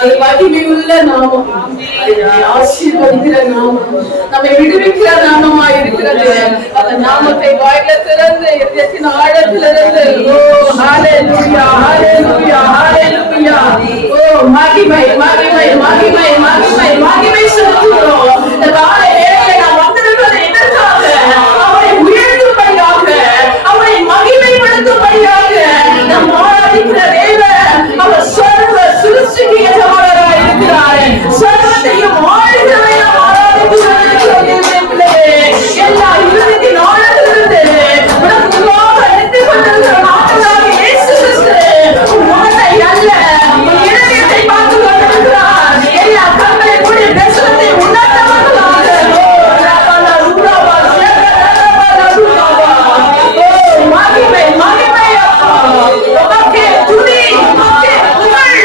அது மகிமையுள்ள நாமம், ஆசீர்வதிக்கிற நாமம், நம்மை விடுவிக்கிற நாமமா இருக்கிறது. அந்த நாமத்தை வாயில திறந்து இதயத்தின் ஆழத்திலிருந்து ஓ ஹல்லேலூயா ஹல்லேலூயா ஹல்லேலூயா ஓ மகிமை மகிமை மகிமை மகிமை மகிமை செலுத்துகிறோம். இந்த கால வேளையிலே நாம் வந்திருப்பது எதற்காக? அவரை உயர்த்தும்படியாக, அவரை மகிமைப்படுத்தும்படியாக. நம் ஆராதிக்கிற தேவன் அவர் சர்வ சிருஷ்டிக்கு எஜமானராய் இருக்கிறார். சர்வத்தையும் ஆளுகிறவரை நாம் ஆராதிக்கிறோம். எல்லா இருதயத்தின் ஆழத்திலிருந்து உனக்கு முன்பாக நிற்க கொண்டிருக்கிற நாட்டமாக இயேசு கிறிஸ்து உன் முகத்தை அல்ல உன் இருதயத்தை பார்த்து கொண்டிருக்கிறார். எல்லா கண்களை மூடி தரிசனத்தை உணர்ந்தவர்களாக மகிமை மகிமை உமக்கே துதி உமக்கே புகழ்.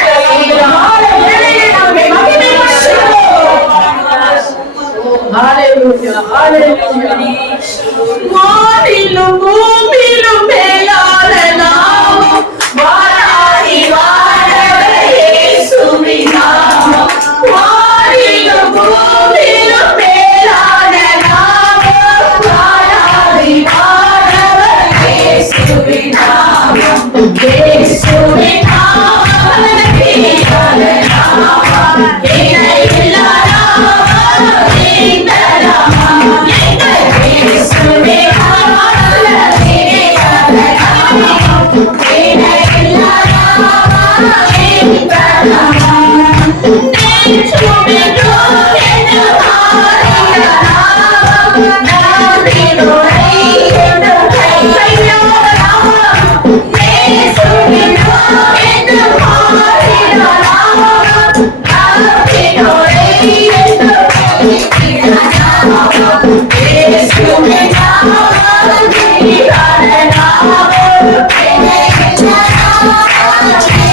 இந்த மாலை வேளையிலே நாங்கள் மகிமைப்படுத்துகிறோம். ஹல்லேலூயா ஹல்லேலூயா. வானிலும் பூமியிலும் மேலான நாமம் வாராகி வாழவே இயேசுவின் நாமம். வானிலும் பூமியிலும் மேலான நாமம் வாராகி வாழவே இயேசுவின் நாமம். இயேசுவின் நாமம் மேலான நாமம். இணையில்லா நாமம் இந்த நாமம். எங்கள் இயேசுவின் நாமம் மேலான நாமம். இணையில்லா நாமம் இந்த நாமம். நெஞ்சுமென்றும் என்று மாறிய நாமம். நம்பினோரை என்று கைவிடாத நாமம். இயேசுவின் நாமம் என்று மாறிய நாமம். நம்பினோரை என்று கைவிடாத நாமம். இயேசுவின் நாமம் மேலான நாமம். இணையில்லா நாமம்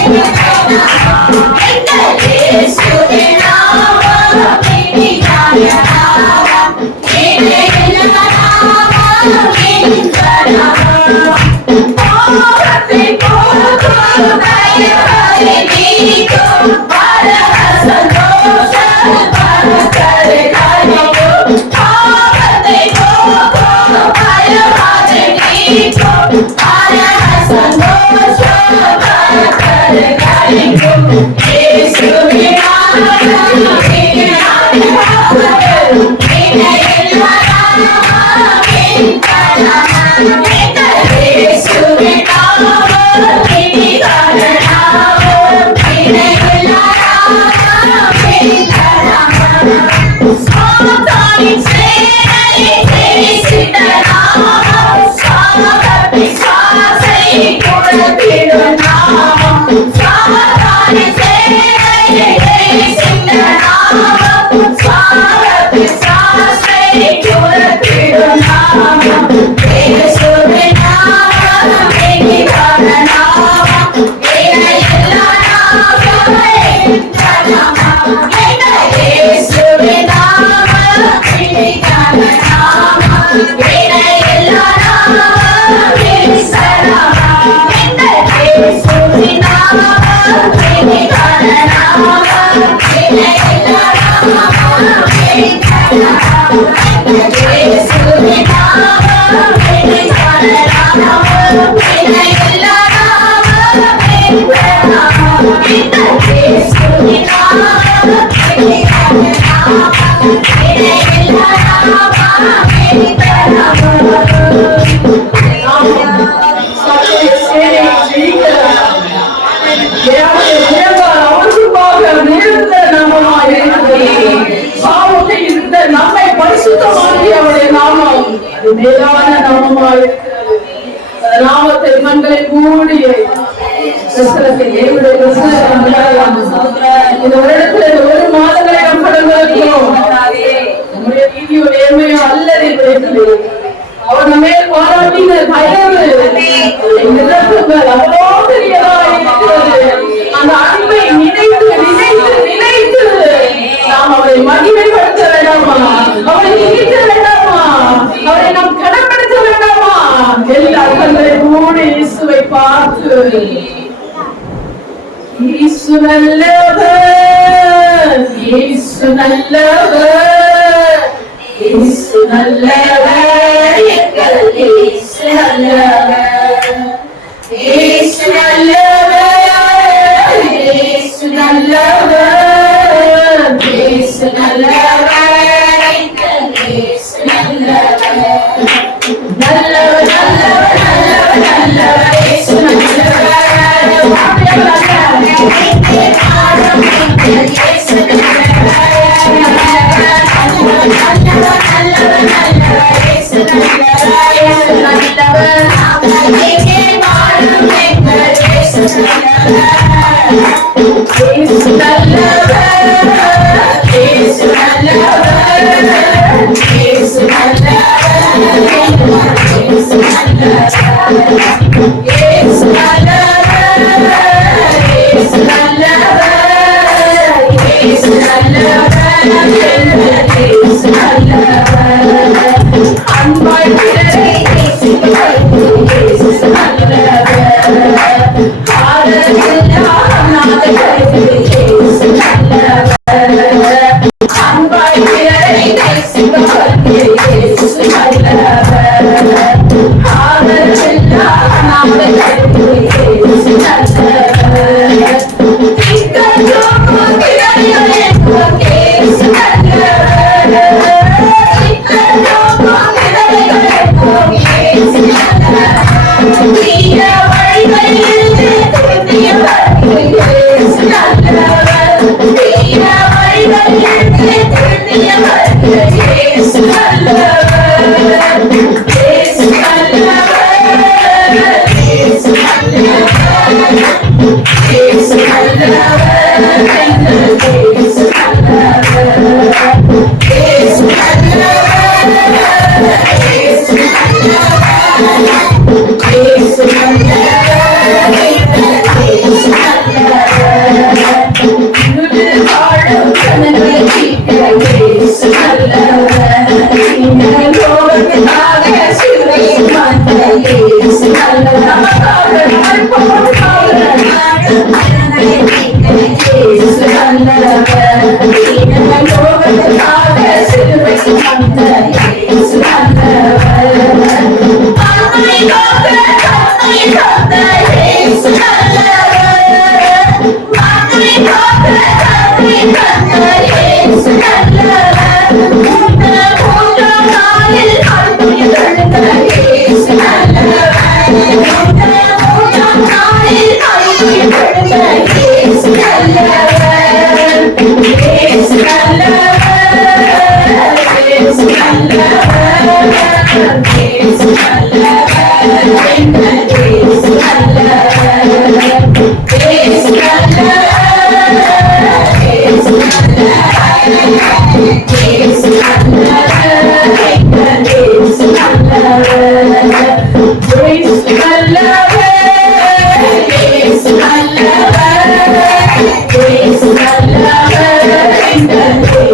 இந்த நாமம். எங்கள் இயேசுவின் நாமம் மேலான நாமம். இணையில்லா நாமம் இந்த நாமம். பாவத்தை போக்கும் பயத்தை நீக்கும் பரம சந்தோஷம் பரமக்கரை கனிக்கும். பாவத்தை போக்கும் பயத்தை நீக்கும் பரம சந்தோஷம் பரமக்கரை கனிக்கும். இயேசுவின் நாமம் மேலான நாமம். இணையில்லா நாமம் இந்த நாமம். எங்கள் இயேசுவின் நாமம் மேலான நாமம். இணையில்லா நாமம் இந்த நாமம். சாத்தானின் சேனையை ஜெயித்த நாமம். சாப பிசாசை துரத்திடும் நாமம். சாத்தானின் சேனையை ஜெயித்த நாமம். சாப பிசாசை துரத்திடும் நாமம். இயேசுவின் நாமம் மேலான நாமம். இணையில்லா நாமம் இந்த நாமம். எங்கள் இயேசுவின் நாமம் மேலான நாமம். இணையில்லா நாமம் இந்த நாமம். எங்கள் இயேசுவின் நாமம் மேலான நாமம். இணையில்லா நாமம் இந்த நாமம். எங்கள் இயேசுவின் நாமம் மேலான நாமம். இணையில்லா நாமம் இந்த நாமம். எங்கள் இயேசுவின் நாமம் மேலான நாமம். இணையில்லா நாமம் இந்த நாமம். சகல சேனையை ஜெயிக்கிறவர். அவருக்காக நிறுத்த நாமமாய் இருக்கிறது. பாவத்தை இருந்த நம்மை பரிசுத்தமாக்கியவருடைய நாமம் அது மேலான நாமமாய் இருக்கிறது. நாமத்தை மண்களை மூடிய இந்த வருடத்துல ஒரு மாதங்களை நாம் கடந்து இருக்கிறோம். நம்முடைய வீடியோ நேர்மையோ அல்லது அவர் நம்மை பாராட்டின தயவு அன்புகள் அவ்வளோ பெரியதாக இருக்கிறது. அந்த அன்பை நினைத்து நினைத்து நினைத்து நாம் அவரை மகிமைப்படுத்த வேண்டாமா? அவரை நினைக்க வேண்டாமா? அவரை நாம் கடன்படுத்த வேண்டாமா? எல்லா கண்களை மூடி இயேசுவை பார்த்து, இயேசு நல்லவர், இயேசு நல்லவர், இயேசு நல்லவர், எங்கள் இயேசு நல்லவர், இயேசு நல்லவர், இயேசு நல்லவர், இயேசு நல்லவர், எங்கள் இயேசு நல்லவர், நல்லவர் நல்லவர் நல்லவர் நல்லவர் இயேசு நல்லவர். Praise the Lord.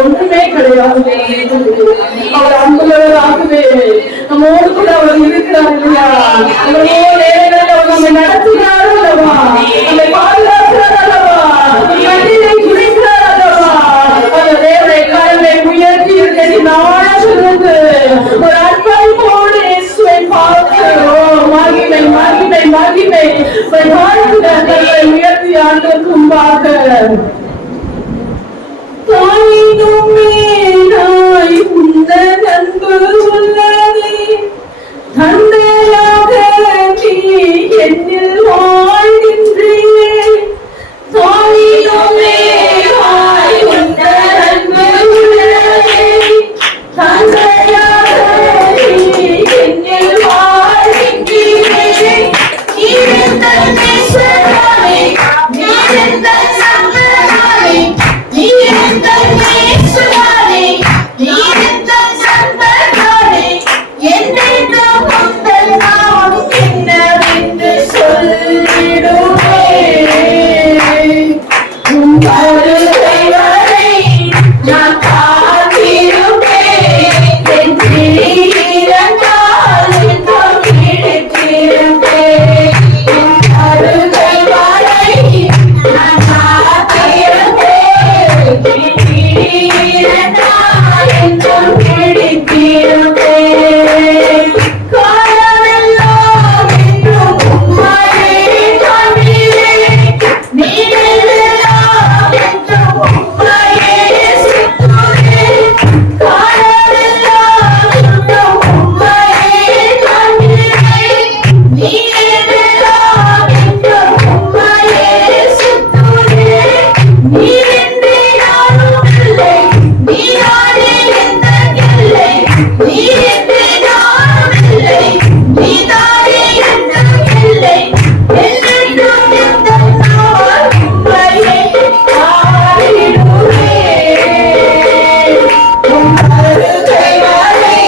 ஒன்றுமே கிடையாது. அவர் அன்புள்ளவராகவே நம்மோடு கூட அவர் இருக்கிறார் இல்லையா? எவ்வளவோ நேரங்களில் அவர் நம்மை நடத்துகிறார் அல்லவா? நம்மை பாதுகாக்கிறார் அல்லவா? கண்ணீரை குடிக்கிறார் அல்லவா? அந்த தேவனை கரங்களை உயர்த்தி இருக்கிறது நான் சொல்லுது ஒரு அன்போடு இயேசுவை பார்க்கிறோம். மகிமை மகிமை மகிமை கரங்களை உயர்த்தி ஆண்டவருக்கு முன்பாக தாயினும் மேலாய் உந்தன் அன்பு உள்ளதே, தந்தையாக நீ என்னில் வாழ்கின்றீரே. தாயினும் மேலாய் உந்தன் அன்பு உள்ளதே, தந்தையாக நீ என்னில் வாழ்கின்றீரே. நீரெந்தன் நேசரானே, நீரெந்தன் நண்பரானே, நீரெந்தன் நேசரானே, நீரெந்தன் நண்பரானே, என்றென்றும் உந்தன் நாமம் என்னவென்று சொல்லிடுவேன். உன் வருகை வரை நான் காத்திருப்பேன். என் திடீரென்றால் என்றும் விழித்திருப்பேன். உன் வருகை வரை நான் காத்திருப்பேன். என் திடீரென்றால் என்றும் விழித்திருப்பேன். காலமெல்லாம் என்றும் உம்மையே காண்கிறேன். நீரெல்லாம் என்றும் உம்மையே சுற்றுகிறேன். காலமெல்லாம் என்றும் உம்மையே காண்கிறேன். நீரெல்லாம் என்றும் உம்மையே சுற்றுகிறேன். நீரென்றே நானும் இல்லை, நீதானே எந்தன் எல்லை. நீரென்றே நானும் இல்லை, நீதானே எந்தன் எல்லை. என்றென்றும் எந்தன் நாள் உம்மையே பாடிடுவேன். உம் வருகை வரை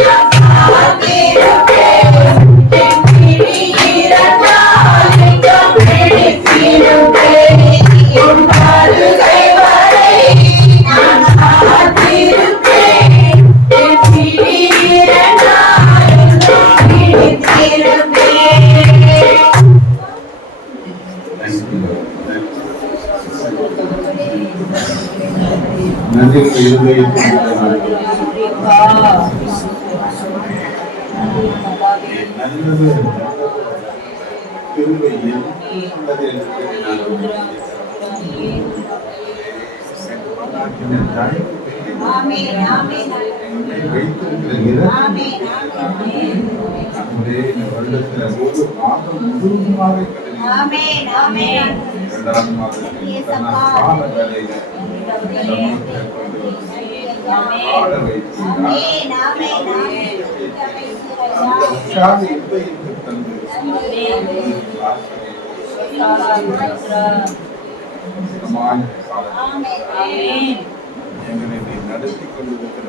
நான் காத்திருப்பேன். என் விழியிரண்டால் என்றும் விழித்திருப்பேன். உம் வருகை வரை நான் காத்திருப்பேன். என் நடத்தி கொண்டிருக்கிற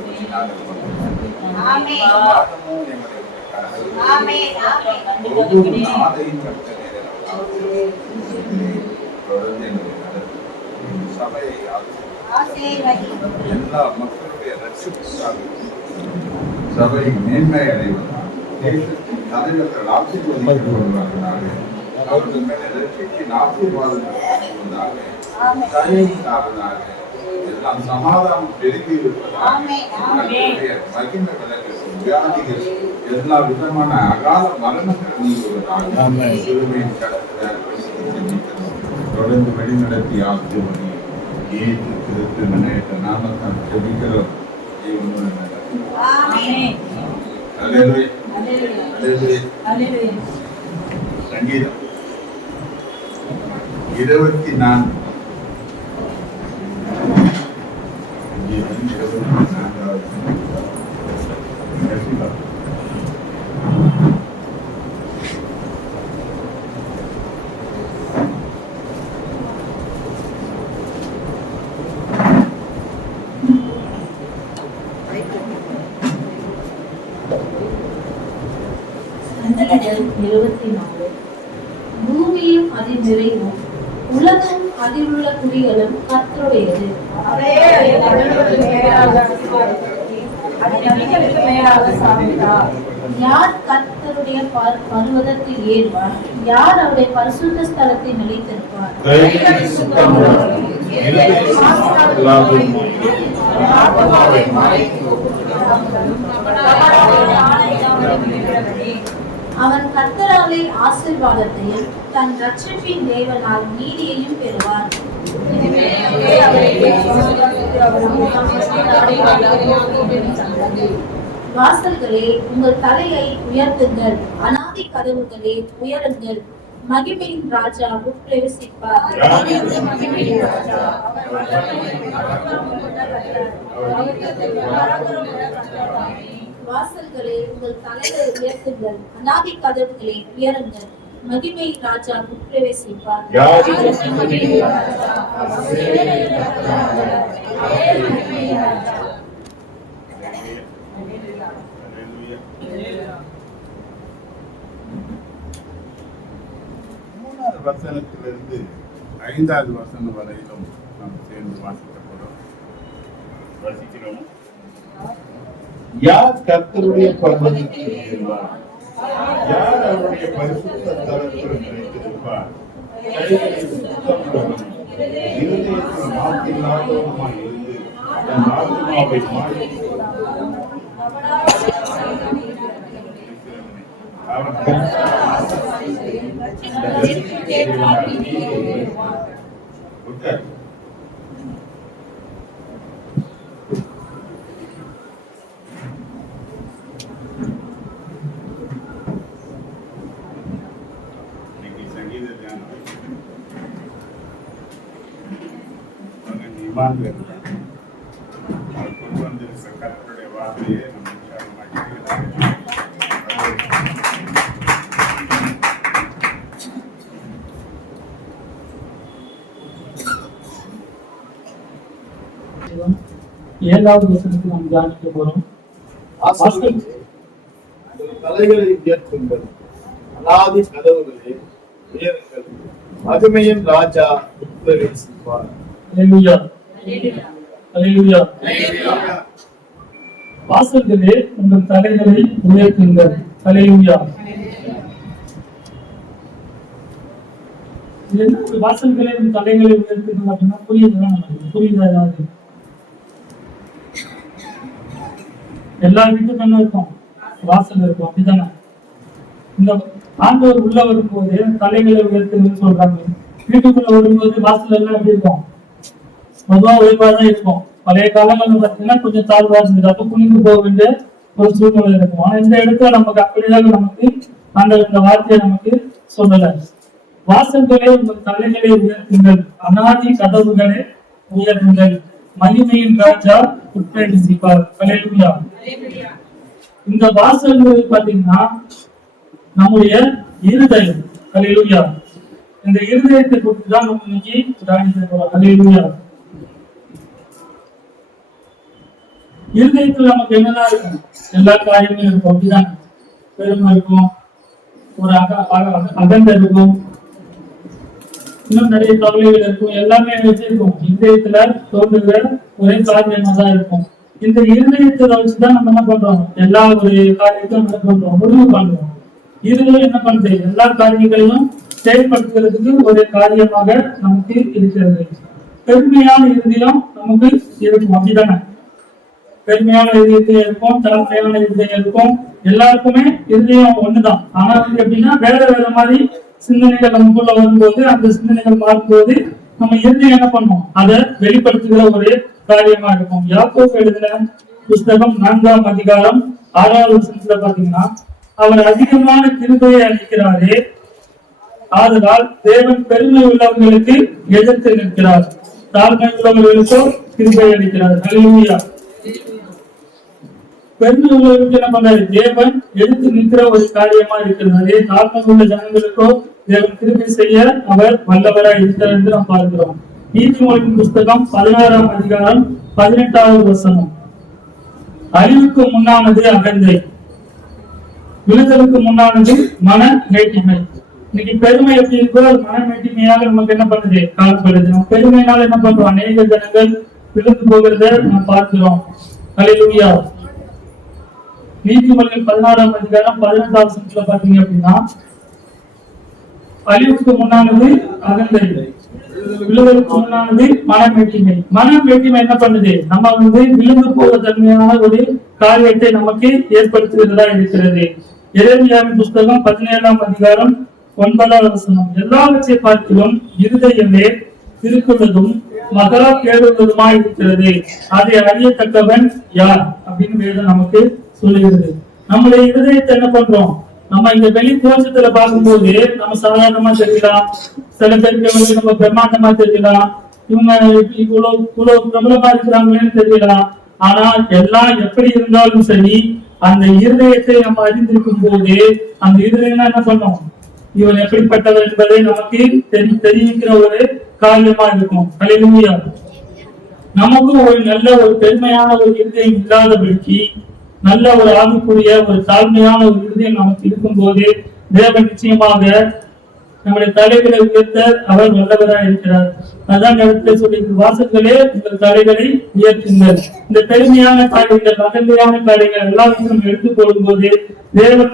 சபையை எல்லா மக்களுடைய ரட்சிப்புக்காக சபை மேன்மை அடைவதாக தேசத்தின் தலைவர்கள் ஆசீர்வதிக்கப்படுவதாக அவர்கள் மேலே ரட்சிப்பின் ஆசீர்வாதமாக எல்லாம் சமாதானம் பெருகி இருப்பதாக மகிமை விளக்கட்டும். வியாதிகள் எல்லா விதமான அகால மரணங்கள் நீங்குவதாக சிறுமையின் கடத்தில் தொடர்ந்து வழிநடத்தி ஆசிர்வதி ஏற்று கிறிஸ்து நாமத்தான் ஜெபிக்கிறோம். சங்கீதம் 24 24 பூமியும் அதில் நிறைவும் உலகம் அதில் உள்ள குடிகளும் கர்த்தருடையது. யார் கர்த்தருடைய பர்வதத்தில் ஏறுவார்? யார் அவருடைய பரிசுத்த ஸ்தலத்தை நிலைத்திருப்பார்? அவன் கர்த்தராலே ஆசீர்வாதத்தையும் தன் ரட்சிப்பின் தேவனால் நீதியையும் பெறுவான். வாசல்களே, உங்கள் தலையை உயர்த்துங்கள், அநாதி கதவுகளே உயருங்கள், மகிமையின் ராஜா உட்பிரவேசிப்பார். வாசல்களே, உங்கள் தலையை உயர்த்துங்கள், அநாதி கதவுகளே உயருங்கள், மகிமை ராஜா உட்பிரவேசிப்பார். வசனத்திலிருந்து 5வது வசனம் வரையிலும் நாம் சேர்ந்து வாசிக்கிறோம். யார் கர்த்தருடைய பர்வதத்தில் ஏறுவார்? யார் அவருடைய பரிசுத்த ஸ்தலத்தில் நிலைத்திருப்பார்? இருதயத்தில் மாற்றில்லாதவருமாய் இருந்து தன் ஆத்துமாவை மாற்றி கர்த்தருடைய வார்த்தையை ஏழாவது வசனத்தில் நாம் தியானிக்க போறோம். தலைகளை உயர்த்துங்கள், அநாதி கதவுகளே உயருங்கள், மகிமையின் ராஜா உட்பிரவேசிப்பார். அல்லேலூயா, அல்லேலூயா. வாசல்களே, உங்கள் தலைகளை உயர்த்துங்கள். அல்லேலூயா. வாசல்களே உங்கள் தலைகளை உயர்த்துங்கள் அப்படின்னா புரியுதா? நமக்கு புரியுதா? ஏதாவது எல்லா வீட்டுக்கும் என்ன இருக்கும்? வாசல் இருக்கும், அப்படித்தானே? இந்த ஆண்டவர் உள்ள வரும்போது தலைகளை உயர்த்துன்னு சொல்றாங்க. வீட்டுக்குள்ள வரும்போது வாசல் எல்லாம் எப்படி இருக்கும்? ரொம்ப உயர்வாதான் இருக்கும். பழைய காலங்கள்ல பார்த்தீங்கன்னா கொஞ்சம் தாழ்வா இருந்தது, அப்ப குனிந்து போக வேண்டிய ஒரு சூழ்நிலை இருக்கும். ஆனா இந்த இடத்துல நமக்கு அப்படியாக நமக்கு ஆண்டவர் இந்த வார்த்தையை நமக்கு சொல்லல. வாசல்களே உங்கள் தலைகளை உயர்த்துங்கள், அநாதி கதவுகளே உயர்த்துங்கள், மகிமையின் ராஜா உட்பிரவேசிப்பார். ஹல்லேலூயா. இந்த வாசல்கள் பாத்தீங்கன்னா நம்முடைய இருதயம். ஹல்லேலூயா. இந்த இருதயத்தை குறித்து தான் நம்ம இன்னைக்கு தியானிக்க போறோம். ஹல்லேலூயா. இருதயத்துல நமக்கு என்னதான் இருக்கும்? எல்லா காரியங்களும் இருக்கும், அப்படிதான். பெருமை இருக்கும், ஒரு அகந்த இருக்கும், இன்னும் நிறைய கவலைகள் இருக்கும், எல்லாமே வச்சிருக்கும். இருதயத்துல தோன்றுகிற ஒரே காரியமா தான் இருக்கும். இந்த இருதயத்தை வச்சுதான் நம்ம என்ன பண்றோம்? எல்லா ஒரு காரியத்தையும் என்ன பண்றோம்? முடிவு பண்றோம். இருதயம் என்ன பண்றது? எல்லா காரியங்களையும் செயல்படுத்துறதுக்கு ஒரு காரியமாக நமக்கு இருக்கிறது. பெருமையான இருதயம் நமக்கு இருக்கும், அப்படிதானே? பெருமையான இருதயம் இருக்கும், தலைமையான இருதயம் இருக்கும். எல்லாருக்குமே இருதயம் ஒண்ணுதான். ஆனா எப்படின்னா வேற வேற மாதிரி சிந்தனைகள் நமக்குள்ள வரும்போது, அந்த சிந்தனைகள் மாறும்போது நம்ம இருதயம் என்ன பண்ணும்? அதை வெளிப்படுத்துகிற ஒரு காரியமா இருக்கும். யாக்கோபு எழுதின புஸ்தகம் 4ஆம் அதிகாரம் 6வது வசனத்துல பாத்தீங்கன்னா, அவர் அதிகமான கிருபையை அளிக்கிறாரே, ஆதலால் தேவன் பெருமை உள்ளவர்களுக்கு எதிர்த்து நிற்கிறார், தாழ்மை உள்ளவர்களுக்கோ கிருபை அளிக்கிறார். ஹல்லேலூயா. பெருமை உள்ளவர்களுக்கு என்ன பண்றாரு? தேவன் எடுத்து நிற்கிற ஒரு காரியமா இருக்கிறது. அதே தாழ்மை உள்ள ஜனங்களுக்கோ தேவன் கிருபை செய்ய அவர் வல்லவராய் இருக்கிறார் என்று நாம் பார்க்கிறோம். நீதிமொழியின் புஸ்தகம் 16ஆம் அதிகாரம் 18வது வசனம், அறிவுக்கு முன்னானது அகந்தை, விழுதலுக்கு முன்னானது மன மேட்டிமை. இன்னைக்கு பெருமை எப்படி இருக்கோ அது மன மேட்டிமையாக நமக்கு என்ன பண்ணுது? காணப்படுது. நம்ம பெருமையினால என்ன பண்றோம்? அநேக ஜனங்கள் விழுந்து போகிறத நம்ம பார்க்கிறோம். ஹல்லேலூயா. நீதிமொழிகள் 16ஆம் அதிகாரம் 18வது வசனத்துல பாத்தீங்க அப்படின்னா, அழிவுக்கு முன்னானது அகந்தை, விழுதலுக்கு முன்னானது மனமேட்டிமை. மனமேட்டிமை என்ன பண்ணுது? நம்ம விழுந்து போக தன்மையான ஒரு காரியத்தை நமக்கு ஏற்படுத்துகிறதா இருக்கிறது. எரேமியாவின் புஸ்தகம் 17ஆம் அதிகாரம் 9வது வசனம், எல்லாவற்றை பார்க்கிலும் இருதயமே திருக்குள்ளதும் மகா கேடுள்ளதுமாய் இருக்கிறது, அதை அறியத்தக்கவன் யார் அப்படின்னு வேதம் நமக்கு சொல்லுகிறது. நம்முடைய இருதயத்தை என்ன பண்றோம்? நம்ம இந்த வெளி தோற்றத்துல பார்க்கும்போது நம்ம சாதாரணமா தெரியலாம், சில பேருக்கு நம்ம பிரம்மாண்டமா தெரியலாம், இவங்க இவ்வளவு பிரபலமா இருக்கிறாங்களேன்னு தெரியலாம். ஆனா எல்லாம் எப்படி இருந்தாலும் சரி, அந்த இருதயத்தை நம்ம அறிந்திருக்கும் போது அந்த இருதயம் என்ன பண்ணும்? இவன் எப்படிப்பட்டவர் என்பதை நமக்கு தெரிவிக்கிற ஒரு காரியமா இருக்கும். ஹல்லேலூயா. நமக்கும் ஒரு நல்ல ஒரு பெருமையான ஒரு இருதயம் இல்லாதபடிக்கு, நல்ல ஒரு ஆவிக்குரிய ஒரு தாழ்மையான ஒரு இருதயம் நமக்கு இருக்கும் போது தேவன் நிச்சயமாக நம்முடைய தலைகளை உயர்த்த அவர் வல்லவராக இருக்கிறார். அதான் இடத்துல சொல்லி, வாசல்களே உங்கள் தலைகளை உயர்த்துங்கள். இந்த பெருமையான காரியங்கள், அகந்தையான காரியங்கள் எல்லாத்தையும் நம்ம எடுத்துக் கொள்ளும் போது தேவன்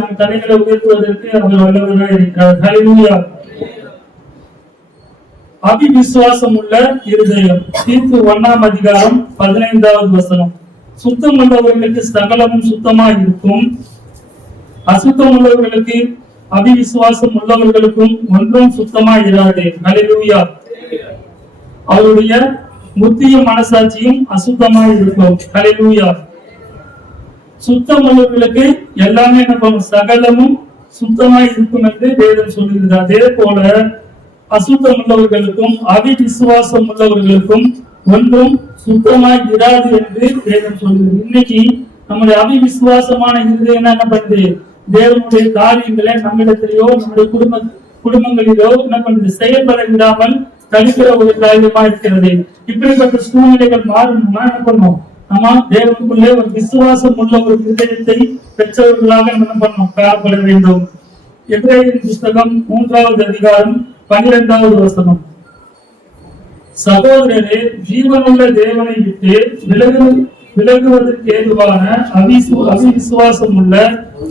நம் தலைகளை உயர்த்துவதற்கு அவர் வல்லவராக இருக்கிறார். ஹல்லேலூயா. அபிவிசுவாசம் உள்ள இருதயம். தீத்து 1ஆம் அதிகாரம் 15வது வசனம், சுத்தம் உள்ளவர்களுக்கு சகலமும் சுத்தமா இருக்கும், அசுத்தம் உள்ளவர்களுக்கு அபிவிசுவாசம் உள்ளவர்களுக்கும் ஒன்றும் சுத்தமா இராது. ஹல்லேலூயா. அவருடைய புத்தியும் மனசாட்சியும் அசுத்தமா இருக்கும். ஹல்லேலூயா. சுத்தம் உள்ளவர்களுக்கு எல்லாமே என்ன பண்ணும்? சகலமும் சுத்தமா இருக்கும் என்று வேதம் சொல்லுகிறது. அதே போல அசுத்தம் உள்ளவர்களுக்கும் அவிசுவாசம் உள்ளவர்களுக்கும் ஒன்றும் சுத்தமாய் இராது என்று வேதம் சொல்லுகிறது. இன்னைக்கு நம்முடைய அவிசுவாசமான இருதயம் என்ன பண்ணுது? தேவனுடைய காரியங்களை நம்மிடத்திலேயோ நம்முடைய குடும்பங்களிலோ என்ன பண்ணுது? செயல்பட விடாமல் தடுக்கிற ஒரு காரியமா இருக்கிறது. இப்படிப்பட்ட சூழ்நிலைகள் மாறணும்னா என்ன பண்ணும்? நம்ம தேவனுக்குள்ளே ஒரு விசுவாசம் உள்ள ஒரு இருதயத்தை பெற்றவர்களாக என்ன பண்ணணும்? காணப்பட வேண்டும். எபிரேயரின் புஸ்தகம் 3வது அதிகாரம் 12வது வசனம், சகோதரரே, ஜீவனுள்ள தேவனை விட்டு விலகுவதற்கு ஏதுவான அவிசுவாசம் உள்ள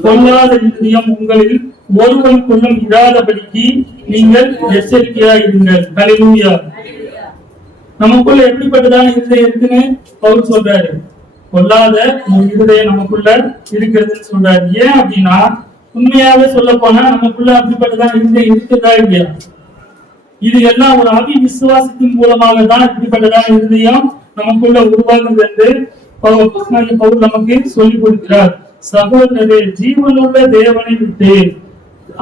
பொல்லாத இருதயம் உங்களில் ஒருவருக்குள்ளும் இராதபடிக்கு நீங்கள் எச்சரிக்கையாயிருங்கள். ஹல்லேலூயா. நமக்குள்ள எப்படிப்பட்டதான இருதயம் இருக்குன்னு அவர் சொல்றாரு. கொல்லாத ஒரு இருதயம் நமக்குள்ள இருக்கிறதுன்னு சொல்றாரு. ஏன் அப்படின்னா உண்மையாவே சொல்ல போனா நமக்குள்ள அப்படிப்பட்டதான் இருதயம் இருக்குதா இல்லையா? இது எல்லாம் ஒரு விசுவாசத்தின் மூலமாக தான் இப்படிப்பட்டதான் இருதயம் நமக்குள்ள உருவாகுது என்று பவுல் நமக்கு சொல்லிக் கொடுக்கிறார். சகோதரரே, ஜீவனுள்ள தேவனை விட்டு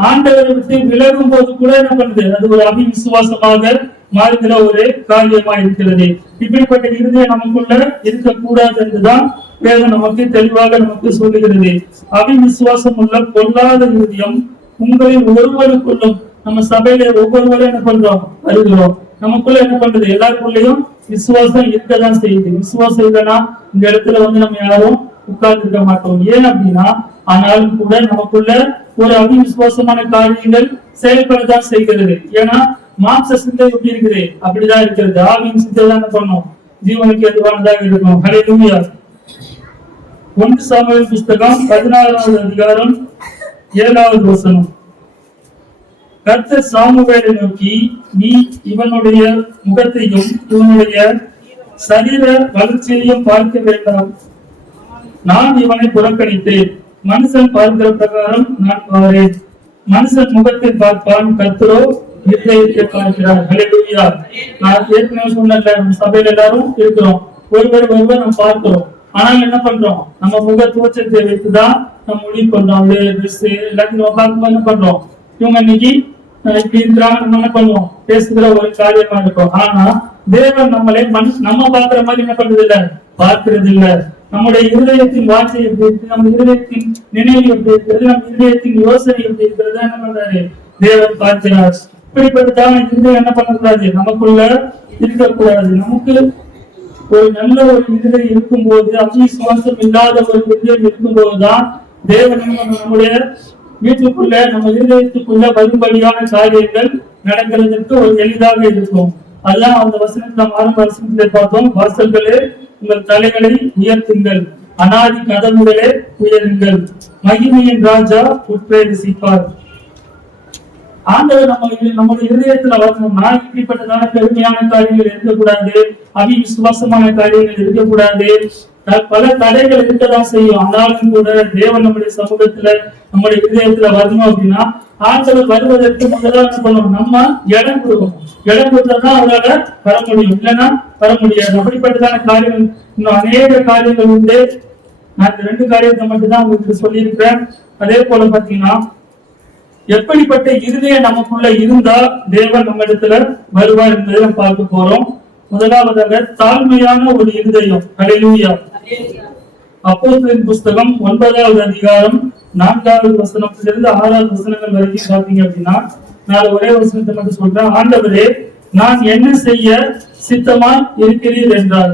ஆண்டவரை விட்டு விலகும் போது கூட என்ன பண்ணுது? அது ஒரு விசுவாசமாக மாறுகிற ஒரு காரியமா இருக்கிறது. இப்படிப்பட்ட இருதயம் நமக்குள்ள இருக்கக்கூடாது என்றுதான் வேதம் நமக்கு தெளிவாக நமக்கு சொல்லுகிறது. விசுவாசம் உள்ள கொல்லாத இருதயம் உங்களில் ஒருவருக்குள்ளும், நம்ம சபையில ஒவ்வொருவரும் என்ன பண்றோம்? வருகிறோம். நமக்குள்ள என்ன பண்றது? எல்லாருக்குள்ளயும் விசுவாசம் இருக்கதான் செய்யுது. விசுவாசம் இல்லைன்னா இந்த இடத்துல நம்ம யாரும் உட்கார்ந்து இருக்க மாட்டோம். ஏன் அப்படின்னா ஆனாலும் கூட நமக்குள்ள ஒரு விசுவாசமான காரியங்கள் செயல்படதான் செய்கிறது. ஏன்னா மாம்ச சிந்தை எப்படி இருக்குது? அப்படிதான் இருக்கிறது. ஆவியின் சிந்தை தான் என்ன பண்ணும்? ஜீவனுக்கு எதுவானதாக இருக்கும். ஹல்லேலூயா. 1 சாமுவேல் புஸ்தகம் 16வது அதிகாரம் 7வது வசனம். கர்த்தர் சாமுவேலை நோக்கி, நீ இவனுடைய முகத்தையும் இவனுடைய சரீர வளர்ச்சியையும் பார்க்க வேண்டாம். நான் இவனை புறக்கணித்தேன். மனுஷன் பார்க்கிற பிரகாரம் நான் பாரேன். மனுஷன் முகத்தை பார்ப்பான், கர்த்தரோ இருதயத்தை பார்க்கிறார். ஹல்லேலூயா. நான் ஏற்கனவே சொன்னேன்ல, நம்ம சபையில எல்லாரும் இருக்கிறோம். ஒருவர் நம்ம பார்க்கிறோம். ஆனால் என்ன பண்றோம்? நம்ம முக தோற்றத்தை வைத்துதான் நம்ம முடிவு பண்றோம். ட்ரெஸ் எல்லாத்தையும் பார்க்கும்போது என்ன பண்றோம்? இவங்க இன்னைக்கு இப்படி இருக்கிறாங்க, நம்ம என்ன பண்ணுவோம்? பேசுகிற ஒரு காரியமா இருக்கும். ஆனா தேவன் நம்மளை நம்ம பார்க்கிற மாதிரி என்ன பண்றது இல்ல, பார்க்கிறது இல்ல. நம்முடைய இருதயத்தின் வார்த்தை எப்படி இருக்கு, நம்ம இருதயத்தின் நினைவு எப்படி இருக்கிறது, நம்ம இருதயத்தின் யோசனை எப்படி இருக்கிறது என்ன பண்றாரு? தேவன் பார்க்கிறார். இப்படிப்பட்டதான இருதயம் என்ன பண்ணக்கூடாது? நமக்குள்ள இருக்கக்கூடாது. நமக்கு ஒரு நல்ல ஒரு இருதயம் இருக்கும் போது, விசுவாசம் இல்லாத ஒரு இருதயம் இருக்கும் போதுதான் தேவன் நம்முடைய வீட்டுக்குள்ள, நம்ம இருதயத்துக்குள்ள வரும்படியான காரியங்கள் நடக்கிறதுக்கு ஒரு எளிதாக இருக்கும். அதுதான் அந்த வசனத்தை ஆரம்ப வசனத்திலே பார்த்தோம். வாசல்களே உங்கள் தலைகளை உயர்த்துங்கள், அநாதி கதவுகளே உயருங்கள், மகிமையின் ராஜா உட்பிரவேசிப்பார். ஆண்டவர் நம்முடைய இருதயத்துல வரணும்னா இப்படிப்பட்டதான பெருமையான காரியங்கள் இருக்கக்கூடாது, விசுவாசமான காரியங்கள் இருக்கக்கூடாது. பல தடைகள் இருக்கதான் செய்யும். ஆனாலும் கூட தேவன் நம்முடைய சமூகத்துல நம்முடைய இருதயத்துல வரணும் அப்படின்னா ஆண்டவர் வருவதற்கு முதல்ல என்ன பண்ணணும்? நம்ம இடம் கொடுக்கணும். இடம் கொடுத்தாதான் அவரால் வர முடியும், இல்லைன்னா வர முடியாது. அப்படிப்பட்டதான காரியங்கள் இன்னும் அநேக காரியங்கள் உண்டு. நான் இந்த 2 காரியத்தை மட்டும்தான் உங்களுக்கு சொல்லியிருக்கிறேன். அதே போல பாத்தீங்கன்னா எப்படிப்பட்ட இருதயம் நமக்குள்ள இருந்தா தேவன் நம்ம இடத்துல வருவார் என்பதை நம்ம பார்க்க போறோம். முதலாவதாக தாழ்மையான ஒரு இருதயம். ஹல்லேலூயா. அப்போஸ்தலரின் புஸ்தகம் 9வது அதிகாரம் 4வது வசனத்திலிருந்து 6வது வசனங்கள் வரைக்கும் பார்த்தீங்க அப்படின்னா, நான் ஒரே வசனத்தை மட்டும் சொல்றேன். ஆண்டவரே, நான் என்ன செய்ய சித்தமா இருக்கிறீர் என்றார்.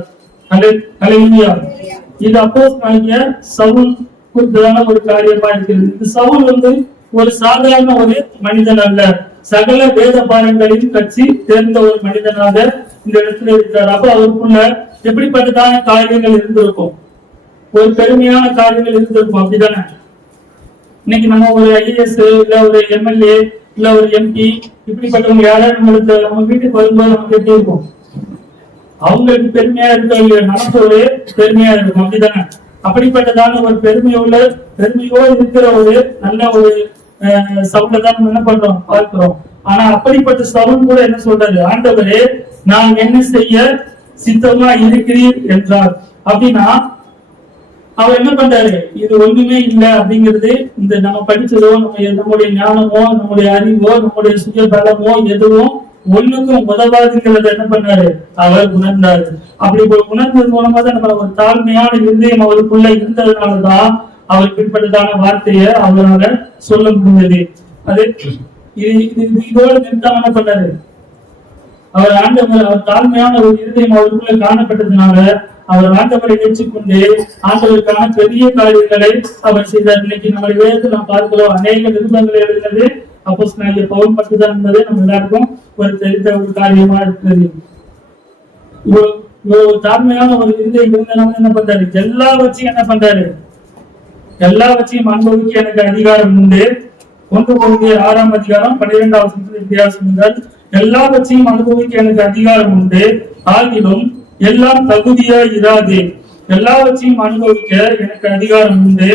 ஹல்லேலூயா. இது அப்போஸ்தலனாகிய சவுல் குறித்ததான ஒரு காரியமா இருக்கிறது. இந்த சவுல் ஒரு சாதாரண ஒரு மனிதன் அல்ல, சகல வேத பாரங்களின் கட்சி தேர்ந்த ஒரு மனிதனாக இந்த இடத்துல இருக்கிறார். அப்ப அவருக்குள்ள எப்படிப்பட்டதான காரியங்கள் இருந்திருக்கும்? ஒரு பெருமையான காரியங்கள் இருந்திருக்கும், அப்படிதானே? இன்னைக்கு நம்ம ஒரு ஐஏஎஸ் இல்ல ஒரு எம்எல்ஏ இல்ல ஒரு எம்பி இப்படிப்பட்டவங்க யாராவது நம்ம வீட்டுக்கு வரும்போது நமக்கு எப்படி இருக்கும்? அவங்களுக்கு பெருமையா இருக்கா இல்லையா? நமக்கு ஒரு பெருமையா இருக்கும், அப்படிதானே? அப்படிப்பட்டதான ஒரு பெருமையோடு இருக்கிற ஒரு நல்ல ஒரு சவுண்டை தான் நம்ம என்ன பண்றோம்? பார்க்கிறோம். ஆனா அப்படிப்பட்ட சவுண்ட் கூட என்ன சொல்றாரு? ஆண்டவரே, நான் என்ன செய்ய சித்தமா இருக்கிறீர் என்றார். அப்படின்னா அவர் என்ன பண்றாரு? இது ஒண்ணுமே இல்லை அப்படிங்கிறது இந்த நம்ம படிச்சதோ நம்முடைய ஞானமோ நம்முடைய அறிவோ நம்முடைய சுய பலமோ எதுவும் ஒண்ணுக்கும் உதவாதுங்கிறத என்ன பண்ணாரு? அவர் உணர்ந்தாரு. அப்படி உணர்ந்தது மூலமா தான் நம்ம ஒரு தாழ்மையான இருதயம் அவருக்குள்ள இருந்ததுனாலதான் அவர் பின்பற்றதான வார்த்தையை அவரால சொல்ல முடிந்தது. அது இதோட நிறுத்தம் என்ன பண்ணாரு? அவர் தாழ்மையான ஒரு இருதயம் அவருக்குள்ள காணப்பட்டதுனால அவர் ஆண்டவரை ஏற்றுக்கொண்டு ஆண்டவருக்கான பெரிய காரியங்களை அவர் செய்தார். இன்னைக்கு நம்முடைய வேதத்தில் நாம் பார்க்கிறோம், அநேக நிருபங்களை எழுதினது அப்போஸ்தலனாகிய பவுல் மட்டும்தான் என்பது நம்ம எல்லாருக்கும் ஒரு தெரிந்த ஒரு காரியமா இருக்கிறது. இவ்வளவு தாழ்மையான ஒரு இருதயம் இருந்தனால என்ன பண்றாரு? எல்லாவற்றையும் என்ன பண்றாரு? எல்லாவற்றையும் அனுபவிக்க எனக்கு அதிகாரம் உண்டு. 1 கொரிந்தியர் 6ஆம் அதிகாரம் 12வது வித்தியாசம் என்றால், எல்லாவற்றையும் அனுபவிக்க எனக்கு அதிகாரம் உண்டு, ஆகிலும் எல்லாம் தகுதியா இராது. எல்லாவற்றையும் அனுபவிக்க எனக்கு அதிகாரம் உண்டு,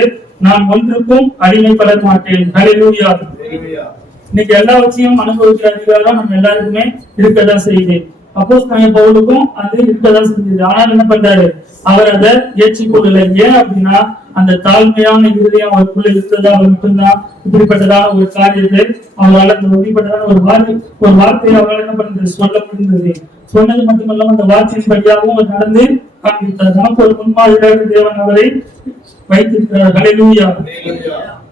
நான் ஒன்றுக்கும் அடிமைப்பட மாட்டேன். ஹல்லேலூயா. இன்னைக்கு எல்லாவற்றையும் அனுபவிக்கிற அதிகாரம் நம்ம எல்லாருக்குமே இருக்கதான் செய்யுது. அப்போஸ்தலனாகிய பவுலுக்கும் அது இருக்கதான் செஞ்சது. ஆனால் என்ன பண்றாரு, அவர் அதை ஏற்றுக்கொள்ளல. ஏன் அப்படின்னா அந்த தாழ்மையான இருதயம் அவருக்குள்ள இருந்ததா மட்டும்தான் இப்படிப்பட்டதான ஒரு காரியத்தை அவரால் அந்த இப்படிப்பட்டதான ஒரு வார்த்தையை அவரால் என்ன பண்றது, சொல்ல முடிந்தது. சொன்னது மட்டுமல்லாம அந்த வார்த்தையின் படியாகவும் அவர் நடந்து காண்பித்தார். நமக்கு ஒரு முன்மாதிரியாக தேவன் அவரை வைத்திருக்கிறார். ஹல்லேலூயா.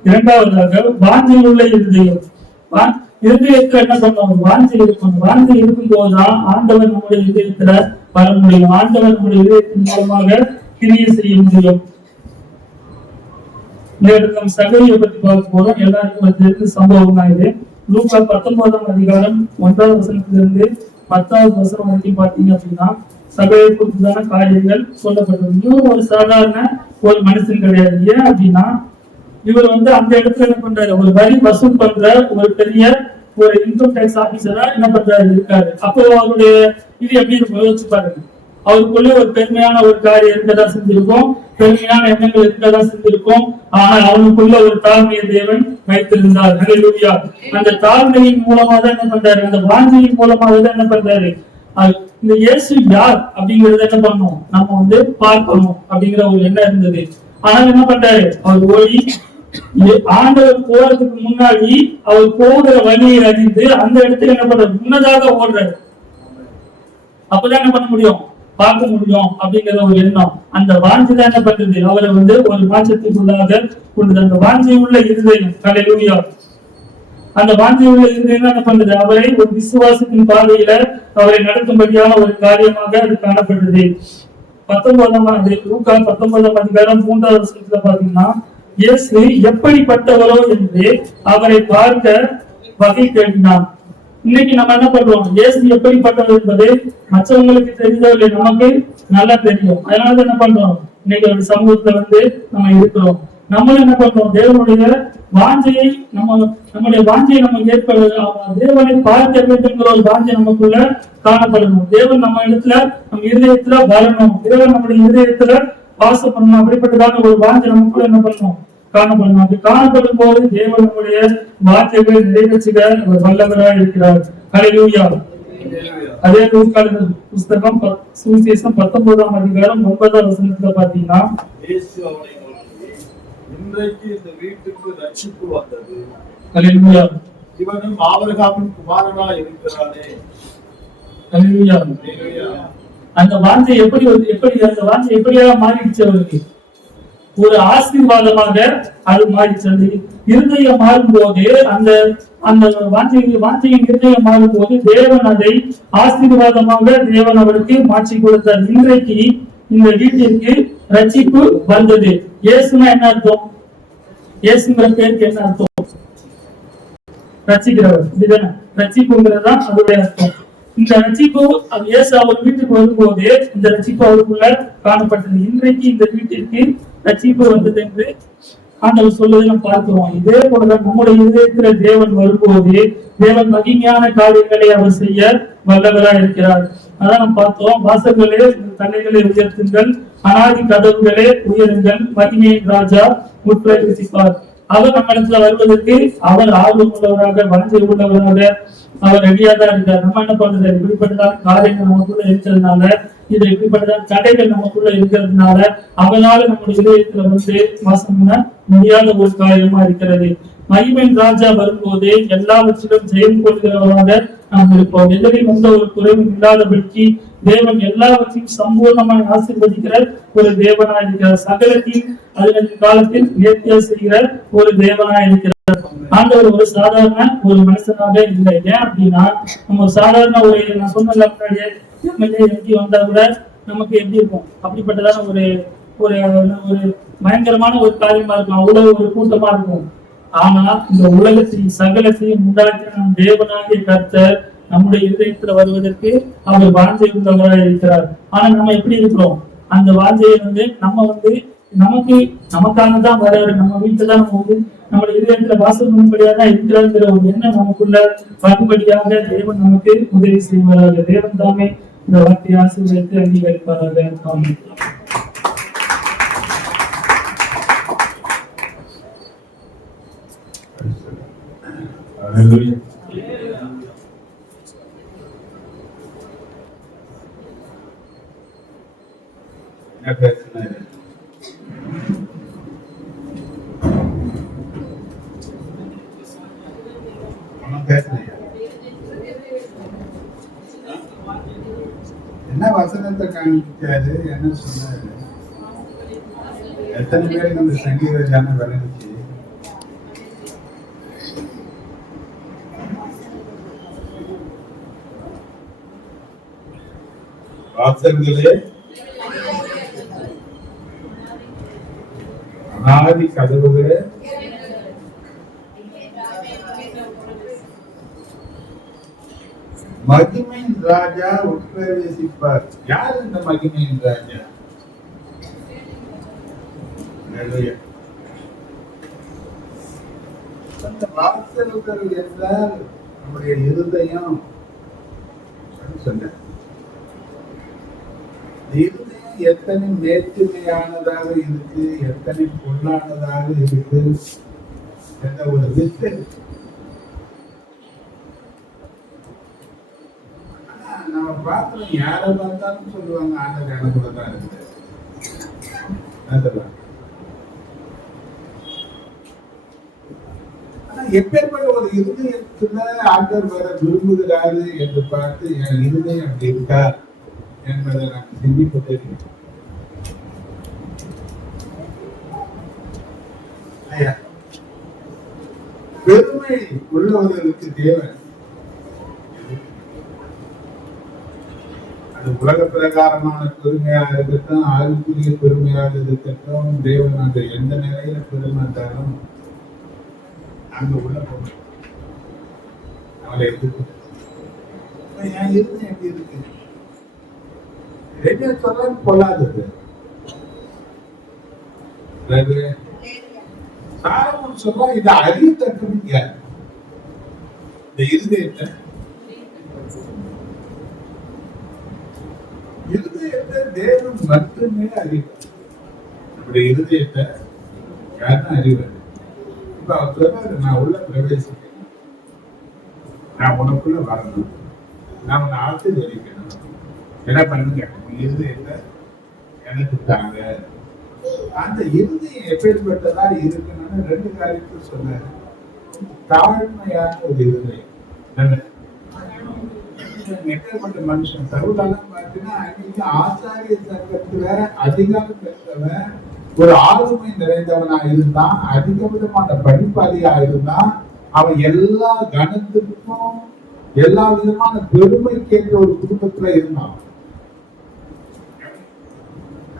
இரண்டாவதாக வாஞ்சை உள்ள இருதயம். இருதயத்தை என்ன பண்ணுவோம், வாஞ்சை இருக்கும். வாஞ்சை இருக்கும் போதுதான் ஆண்டவர் நம்முடைய இதயத்துல வர முடியும். ஆண்டவர் நம்முடைய இதயத்தின் மூலமாக கிரியை செய்ய முடியும். நம்ம சகலியை பத்தி பார்க்க போறோம். எல்லாருக்கும் தெரிந்த சம்பவம் தான் இது. லூக்கா 19ஆம் அதிகாரம் 1வது வசனத்திலிருந்து 10வது வசனம் வரைக்கும் பாத்தீங்க அப்படின்னா சகலியை குறித்தான காரியங்கள் சொல்லப்பட்டது. இவரும் ஒரு சாதாரண ஒரு மனுஷன் கிடையாது. ஏன் அப்படின்னா இவர் அந்த இடத்துல என்ன பண்றாரு, ஒரு வரி வசூல் பண்ற ஒரு பெரிய ஒரு இன்கம் டேக்ஸ் ஆபீசரா என்ன பண்றாரு இருக்காரு. அப்போ அவருடைய இது எப்படி யோசிச்சு பாருங்க. அவருக்குள்ள ஒரு பெருமையான ஒரு காரியம் இருக்கதான் செஞ்சிருக்கும், பெருமையான எண்ணங்கள் இருக்கதான் செஞ்சிருக்கும். ஆனால் அவனுக்குள்ள ஒரு தாழ்மையை தேவன் வைத்திருந்தார். ஹல்லேலூயா. அந்த தாழ்மையின் மூலமா தான் என்ன பண்றாரு, அந்த வாஞ்சையின் மூலமாக தான் என்ன பண்றாரு, இந்த இயேசு யார் அப்படிங்கறத என்ன பண்ணணும், நம்ம பார்க்கணும் அப்படிங்கிற ஒரு எண்ணம் இருந்தது. ஆனால் என்ன பண்றாரு, அவர் ஓடி ஆண்டவர் போறதுக்கு முன்னாடி அவர் போகிற வழியை அறிந்து அந்த இடத்துல என்ன பண்றாரு, முன்னதாக ஓடுறாரு. அப்பதான் என்ன பண்ண முடியும், பார்க்க முடியும் அப்படிங்கிற ஒரு எண்ணம். அந்த வாஞ்சை தான் என்ன பண்றது, அவரை ஒரு மாற்றத்துக்குள்ளாக கொண்டது. அந்த வாஞ்சை உள்ள இருதயம். ஹல்லேலூயா. அந்த வாஞ்சை உள்ள இருதயம் என்ன பண்றது, அவரை ஒரு விசுவாசத்தின் பாதையில அவரை நடத்தும்படியான ஒரு காரியமாக அது காணப்பட்டது. 19ஆம் அதிகாரம் 3வது வசனத்துல பாத்தீங்கன்னா இயேசு எப்படிப்பட்டவரோ என்று அவரை பார்க்க வகை தேடினார். இன்னைக்கு நம்ம என்ன பண்றோம், இயேசு எப்படிப்பட்டவர் என்பது மற்றவங்களுக்கு தெரிஞ்சவர்களே நமக்கு நல்லா தெரியும். அதனால என்ன பண்றோம், இன்னைக்கு ஒரு சமூகத்துல நம்ம இருக்கிறோம். நம்மளும் என்ன பண்றோம், தேவனுடைய வாஞ்சையை நம்முடைய வாஞ்சையை நம்ம தேவனை பார்க்க வேண்டும்ங்கிற ஒரு வாஞ்சை நமக்குள்ள காணப்படணும். தேவன் நம்ம இடத்துல நம்ம இருதயத்துல வரணும், தேவன் நம்முடைய இருதயத்துல வாசம் பண்ணணும். அப்படிப்பட்டதான ஒரு வாஞ்சை நமக்குள்ள என்ன பண்ணணும், காணப்படணும். அப்படி காணப்படும் போது தேவன் நம்முடைய வார்த்தைகளை நிறைவேற்றுக வல்லவராக இருக்கிறார். ஹல்லேலூயா. அதே நூற்கால புஸ்தகம் சுவிசேஷம் 19ஆம் அதிகாரம் 9வது வசனத்துல பாத்தீங்கன்னா இன்றைக்கு இந்த வீட்டுக்கு ரட்சிப்பு வந்தது, ஹல்லேலூயா, இவனும் ஆபிரகாமின் குமாரனா இருக்கிறானே. ஹல்லேலூயா. அந்த வாஞ்சை அந்த வாஞ்சை எப்படியாக மாறிடுச்சு, அவருக்கு ஒரு ஆசீர்வாதமாக அது மாறிடுச்சு. அந்த இருதயம் மாறும் போது அந்த வாஞ்சையின் இருதயம் மாறும் போது தேவன் அதை ஆசீர்வாதமாக தேவன் அவருக்கு மாற்றி கொடுத்தார். இன்றைக்கு இந்த வீட்டிற்கு ரட்சிப்பு வந்தது. இயேசுனா என்ன அர்த்தம், இயேசுங்கிற பேருக்கு என்ன அர்த்தம், ரட்சிக்கிறவர். இதுதானே ரட்சிப்புங்கிறதா அதோடைய அர்த்தம். இந்த ரட்சிப்பு இயேசு அவர் வீட்டுக்கு வரும்போது இந்த ரட்சிப்பு அவருக்குள்ள காணப்பட்டது. இன்றைக்கு இந்த வீட்டிற்கு ரட்சிப்பு வந்தது என்று ஆண்டவர் சொல்வதை நாம் பார்க்கிறோம். இதே போலதான் நம்முடைய இதயத்துல தேவன் வரும்போது தேவன் மகிமையான காரியங்களை அவர் செய்ய வல்லவராக இருக்கிறார். அதான் நம்ம பார்த்தோம், வாசல்களே தலைகளை உயர்த்துங்கள், அநாதி கதவுகளே உயருங்கள், மகிமையின் ராஜா முற்பிரவேசிப்பார். அவர் நம்ம இடத்துல வருவதற்கு அவர் ஆர்வம் உள்ளவராக வாஞ்சை உள்ளவராக அவர் ரெடியா தான் இருக்கார். நம்ம என்ன பண்றது, இப்படிப்பட்டதான் காரியங்கள் நமக்குள்ள இருக்கிறதுனால, இது இப்படிப்பட்டதான் தடைகள் நமக்குள்ள இருக்கிறதுனால அவனால நம்முடைய இதயத்துல வாசம் பண்ண முடியாத ஒரு காரியமா இருக்கிறது. மகிமையின் ராஜா வரும்போது எல்லாவற்றிலும் ஜெயம் கொள்கிறவராக நாம் இருப்போம். எதிரில் எந்த ஒரு குறைவும் இல்லாதபடிக்கு தேவன் எல்லாவற்றையும் சம்பூர்ணமாக ஆசீர்வதிக்கிற ஒரு தேவனா இருக்கிறார். சகலத்தையும் அதற்கு காலத்தில் நேர்த்தியா செய்கிற ஒரு தேவனா இருக்கிறார். ஆண்டவர் ஒரு சாதாரண ஒரு மனுஷனாக இல்லை. ஏன் அப்படின்னா நம்ம ஒரு சாதாரண நான் சொன்ன எம்எல்ஏ எம்பி வந்தா கூட நமக்கு எப்படி இருக்கும், அப்படிப்பட்டதான ஒரு ஒரு பயங்கரமான ஒரு காரியமா இருக்கும், அவ்வளவு ஒரு கூட்டமா இருக்கும். ஆனா இந்த உலகத்தையும் சகலத்தையும் உண்டாக்கிற நம் தேவனாகிய கர்த்தர் நம்முடைய இதயத்துல வருவதற்கு அவர் வாஞ்சை உள்ளவராக இருக்கிறார். ஆனா நம்ம எப்படி இருக்கிறோம், அந்த வாஞ்சையை நம்ம நமக்கானதான் வராரு, நம்ம வீட்டுலதான் நம்ம நம்முடைய இதயத்துல வாசல் பண்ணும்படியாக இருக்கிறாங்கிற ஒரு எண்ணம் நமக்குள்ள வரும்படியாக தேவன் நமக்கு உதவி செய்வாராக. தேவன் தாமே இந்த வார்த்தையை ஆசீர்வதித்து அங்கீகரிப்பாராக. Hallelujah. என்ன பேசுனாரு? ஒண்ணும் பேசலையா? என்ன வசனத்தை காமிச்சாரு? என்ன சொன்னாரு? எத்தனை பேருக்கு அந்த சங்கீத தியானம் விளைஞ்சிச்சு? வாசல்களே அநாதி கதவுகளே மகிமையின் ராஜா உட்பிரவேசிப்பார். யார் இந்த மகிமையின் ராஜா? Hallelujah. அந்த வாசல்கள் என்றால் நம்முடைய இருதயம் சொன்ன இருதயம் எத்தனை மேற்றுமையானதாக இருக்கு, எத்தனை பொன்னானதாக இருக்கு என்ற ஒரு லிஸ்ட். நம்ம பார்க்கிறோம், யாரை பார்த்தாலும் சொல்லுவாங்க ஆண்டவர் எனக்குள்ள தான் இருக்கு. ஆனா எப்பேற்பட்ட ஒரு இருதயத்துல ஆண்டவர் வர விரும்புகிறாரு என்று பார்த்து என் இருதயம் அப்படி இருக்கா என்பதை நாம் சிந்திக்க தெரியும். பெருமை உள்ளவர்களுக்கு தேவை. அது உலக பிரகாரமான பெருமையாக இருக்கட்டும், ஆளுக்குரிய பெருமையாக இருக்கட்டும், தேவன் அந்த எந்த நிலையில பெருமாட்டாலும் அங்க உள்ள போகணும். அவளை எதிர்ப்பு என் இருதயம் எப்படி இருக்கு? ரெண்டு சொல்றது பொல்லாதது. சாலமோன் சொல்றா, இதை அறியத்தக்கது யார்? இந்த இருதயத்தை தேவன் மட்டுமே அறிவார். நம்முடைய இருதயத்தை யாரும் அறிவார். இப்ப அவர் சொல்றாரு, நான் உள்ள பிரவேசிக்கணும், நான் உனக்குள்ள வரணும், நான் உன்னை ஆசீர்வதிக்கணும், என்ன பண்ணுங்க இருதயத்தை எனக்கு தாங்க. அந்த இருதயம் எப்பேற்பட்டதா இருக்கணும்னு ரெண்டு காரியத்தை சொன்னாரு. தாழ்மையான ஒரு இருதயம். எப்பேற்பட்ட மனுஷன் சவுலெல்லாம் பார்த்தீங்கன்னா, அன்னைக்கு ஆசாரிய சங்கத்துல அதிகாரம் பெற்றவன், ஒரு ஆளுமை நிறைந்தவனா இருந்தான், அதிக விதமான படிப்பாளியா இருந்தான். அவன் எல்லா கணத்துக்கும் எல்லா விதமான பெருமைக்கேற்ற ஒரு குடும்பத்துல இருந்தான்.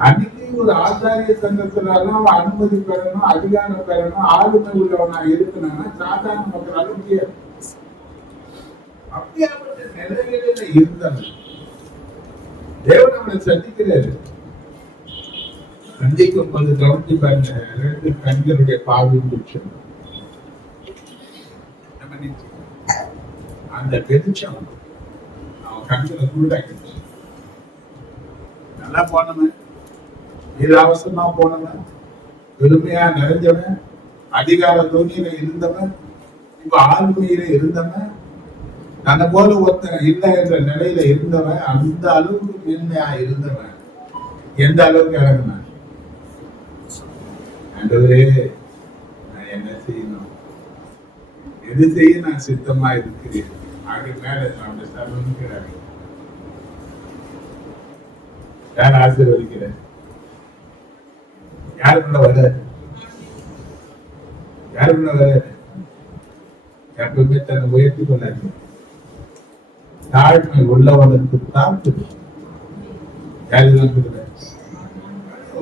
அன்னைக்கு ஒரு ஆச்சாரிய சங்கத்துல அவன் அனுமதி பெறணும், அதிகாரம் பெறணும், ஆளுமை உள்ளவனா இருக்கணும்னா சாதாரண மக்களால முடியாது. அப்படியாப்பட்ட நிலைகளில இருந்தவன் தேவன் அவனை சந்திக்கிறாரு. சந்திக்கும் போது கவனிச்சு பாருங்க, ரெண்டு கண்களுடைய பாவி அந்த வெளிச்சம் அவன் கண்களை குருடாக்கிடுச்சு. நல்லா போனவன், அவசரமா போனவன், பெருமையா நிறைஞ்சவன், அதிகார தோணியில இருந்தவன், இப்ப ஆளுமையில இருந்தவன், தன்னை போல ஒருத்தன் இல்லை என்ற நிலையில இருந்தவன், அந்த அளவுக்கு மேன்மையா இருந்தவன் எந்த அளவுக்கு இறங்கினான்? ஆண்டவரே, நான் என்ன செய்யணும், எது செய்ய நான் சித்தமா இருக்கிறேன். அப்படி மேல நம்முடைய சர்வனுக்கிறாங்க. யார் ஆசீர்வதிக்கிறேன்? யாருக்குள்ள வர யாருக்குள்ள வர எப்பவுமே தன்னை உயர்த்தி கொள்ளாது. தாழ்மை உள்ளவனுக்கு தாழ்த்து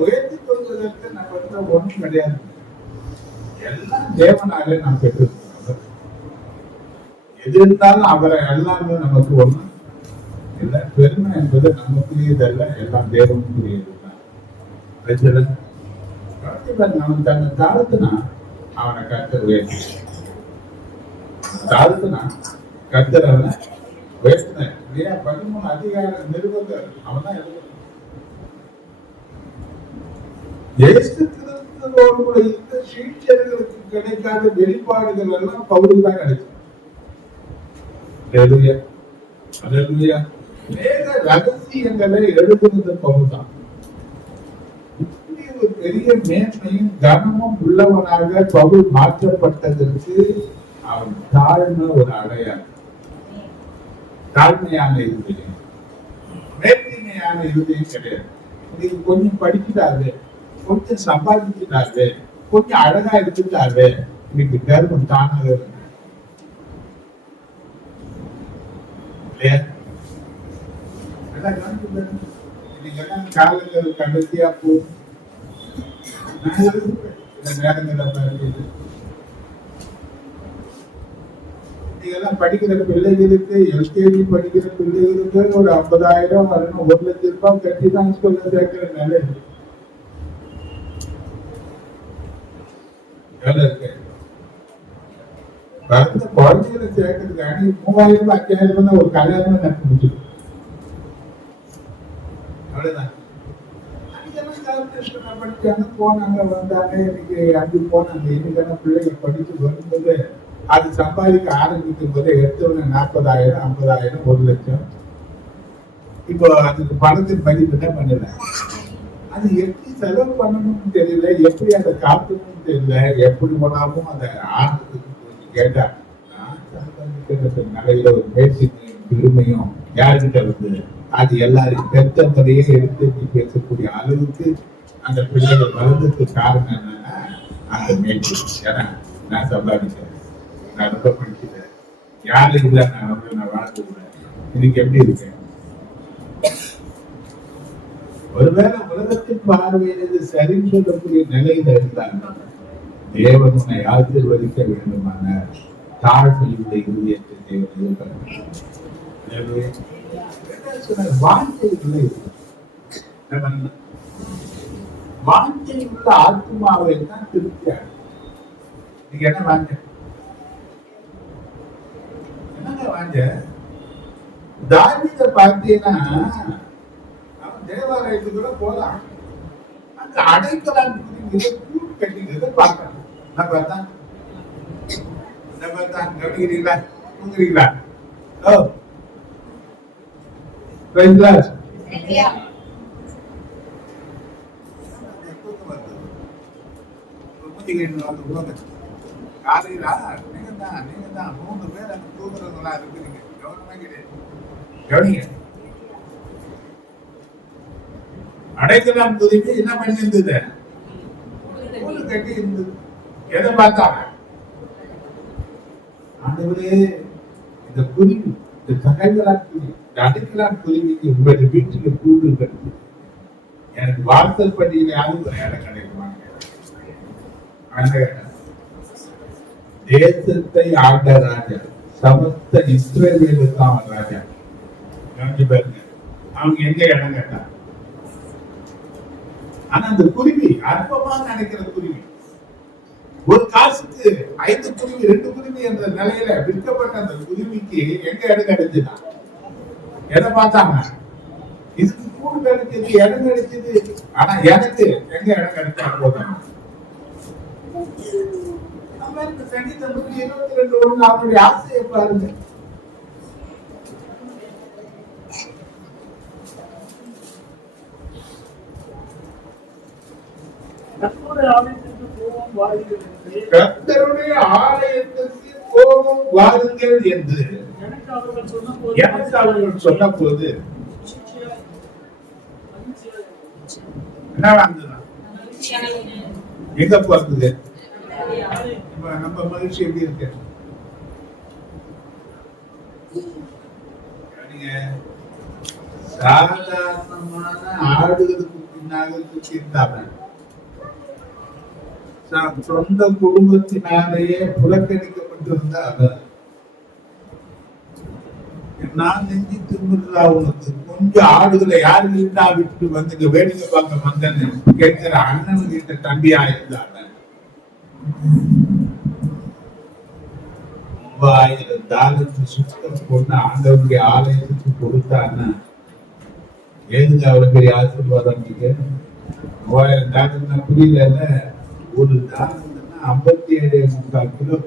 உயர்த்தி கொள்வதற்கு நம்ம ஒன்றும் கிடையாது. எல்லாம் தேவனாலே நாம் பெற்றிருக்கிறோம். எது இருந்தாலும் அவரை எல்லாமே நமக்கு ஒண்ணு இல்லை. பெருமை என்பது நமக்குரியதல்ல, எல்லாம் தேவனுக்குரியதுதான். அவன் தன்னை தாழ்த்தினா அவனை கர்த்தர் உயர்த்தி, தாழ்த்தினா கர்த்தர் அவனை உயர்த்தினார். 13 அதிகார நிருபங்கள் அவன் தான் எழுதுறான். தேசத்திலிருந்து இருந்த சீக்கியர்களுக்கு கிடைக்காத வெளிப்பாடுகள் எல்லாம் பவுலுக்கு தான் கிடைக்கும். அல்லேலூயா, அல்லேலூயா. வேத ரகசியங்களை எழுதுவது பவுல்தான். இப்படி ஒரு பெரிய மேன்மையும் கனமும் உள்ளவனாக பவுல் மாற்றப்பட்டதற்கு அவன் தாழ்மை ஒரு அடையாளம். தாழ்மையான இருதயம், மேன்மையான இருதயம் கிடையாது. நீங்க கொஞ்சம் படிக்கிறாரு, கொஞ்சம் சம்பாதிக்கிறாரு, கொஞ்சம் அழகா எடுத்துட்டாரு, இன்னைக்கு கர்வம் தானாக இருக்கு இல்லையா? இன்னைக்கு எல்லாம் காலங்கள் கடைசியா போகும். இதெல்லாம் படிக்கிற பிள்ளைகளுக்கு, எல்கேஜி படிக்கிற பிள்ளைகளுக்கு ஒரு 50,000 வரணும், 1,00,000 ரூபாய் கட்டி தான் ஸ்கூல்ல சேர்க்கிற நிலை இருக்கு. வளர்ந்த குழந்தைகளை சேர்க்கறதுக்காக 3,000 5,000 ஒரு கல்யாணமே நடத்தி முடிச்சிடும். அவ்வளவுதான். படிச்சாங்க, போனாங்க, வந்தாங்க, இன்னைக்கு அப்படி போனாங்க. இன்னைக்கான பிள்ளைகள் படிச்சு வரும்போது அது சம்பாதிக்க ஆரம்பிக்கும் போது எடுத்தவன 40,000 50,000 1,00,000. இப்போ அதுக்கு பணத்தின் மதிப்பு என்ன பண்ணல. அது எப்படி செலவு பண்ணணும்னு தெரியல, எப்படி அதை காக்கணும்னு தெரியல. எப்படி போனாலும் அதை ஆரம்பத்துக்கு கேட்டா நிறைய ஒரு பேச்சுக்கும் பெருமையும் யாருக்கிட்ட வந்து அது எல்லாரும் பெத்த முறையே எடுத்து பேசக்கூடிய அளவுக்கு அந்த பிள்ளைகள் வளர்ந்ததுக்கு காரணம் என்னன்னா அந்த மேய்ச்சி. ஏன்னா நான் சம்பாதிக்கிறேன், நான் ரொம்ப படிக்கிறேன், யாரும் இல்லை, நான் வாழ்ந்துக்கிறேன். இன்னைக்கு எப்படி இருக்கேன்? ஒருவேளை உலகத்தின் பார்வையிலிருந்து சரின்னு சொல்லக்கூடிய நிலையில இருந்தாங்க. தேவன் உன்னை ஆசீர்வதிக்க வேண்டுமான தாழ்மையுள்ள இதயத்தை தேவன் வாஞ்சையுள்ள ஆத்மாவை தான் திருப்தியாக. நீங்க என்ன வாங்க, என்னங்க வாங்க? தாவீதை பார்த்தீங்கன்னா அவன் தேவாலயத்துக்கு கூட போலாம், அங்க அடைக்கலாம் கூட்டு கட்டிக்கிறத பார்க்கலாம். நான் பார்த்தா கவனிக்கிறீங்களா, தூங்குறீங்களா? காலையில நீங்க தான் 3 பேர் அங்க தூங்குறவங்களா இருக்கிறீங்க. கவனமா கவனிங்க. அடைக்கலாம் துதிக்கு என்ன பண்ணி இருந்தது? கட்டி இருந்தது. எதை பார்த்தாங்க? ஆண்டவரே, இந்த குருவி, இந்த தகைவலான் குருவி, இந்த அடைக்கலான் குருவிக்கு உங்களுடைய வீட்டுக்கு கூடு கட்டு, எனக்கு வாசல் பட்டியலையாவது ஒரு இடம் கிடைக்குமாங்க. தேசத்தை ஆண்ட ராஜா, சமஸ்த இஸ்ரவேலுக்கு அவன் ராஜா. பாருங்க, அவங்க எங்க இடம் கேட்டான். ஆனா அந்த குருவி அற்பமா நினைக்கிற குருவி, ஒரு காசுக்கு 5 குருவி 2 குருவி என்ற நிலையில விற்கப்பட்ட அந்த குருவிக்கு எங்க இடம் கிடைச்சதா? எதை பார்த்தாங்க? இதுக்கு கூடு கிடைச்சது, இடம் கிடைச்சது. ஆனா எனக்கு எங்க இடம் கிடைச்சா போதும். சங்கீதம் 122 அவனுடைய ஆசையை பாருங்க. கர்த்தருடைய ஆலயத்திற்கு போவோம் வாருங்கள் என்று எனக்கு அவர்கள் சொன்ன போது என்ன வாழ்ந்துதான் எங்க போறது? நம்ம மகிழ்ச்சி எப்படி இருக்கு? சாதாரணமான ஆடுகளுக்கு பின்னாக இருந்தாங்க. சொந்த குடும்பத்தினாலேயே புறக்கணிக்கப்பட்டிருந்த அவர் நான் நெஞ்சு திரும்புறா உனக்கு கொஞ்சம் ஆடுகளை யாரு இருந்தா விட்டு வந்து வேடிக்கை பார்க்க வந்தேன்னு கேட்கிற அண்ணன் கிட்ட தம்பியா இருந்தாங்க. 3000 டாலருக்கு சுத்தம் கொண்டு ஆண்டவருடைய ஆலயத்துக்கு கொடுத்தான்னா ஏதுங்க அவ்வளவு பெரிய ஆசீர்வாதம்? 3000 டாலர் புரியல. ஒரு டாலர் 57.3 கிலோ.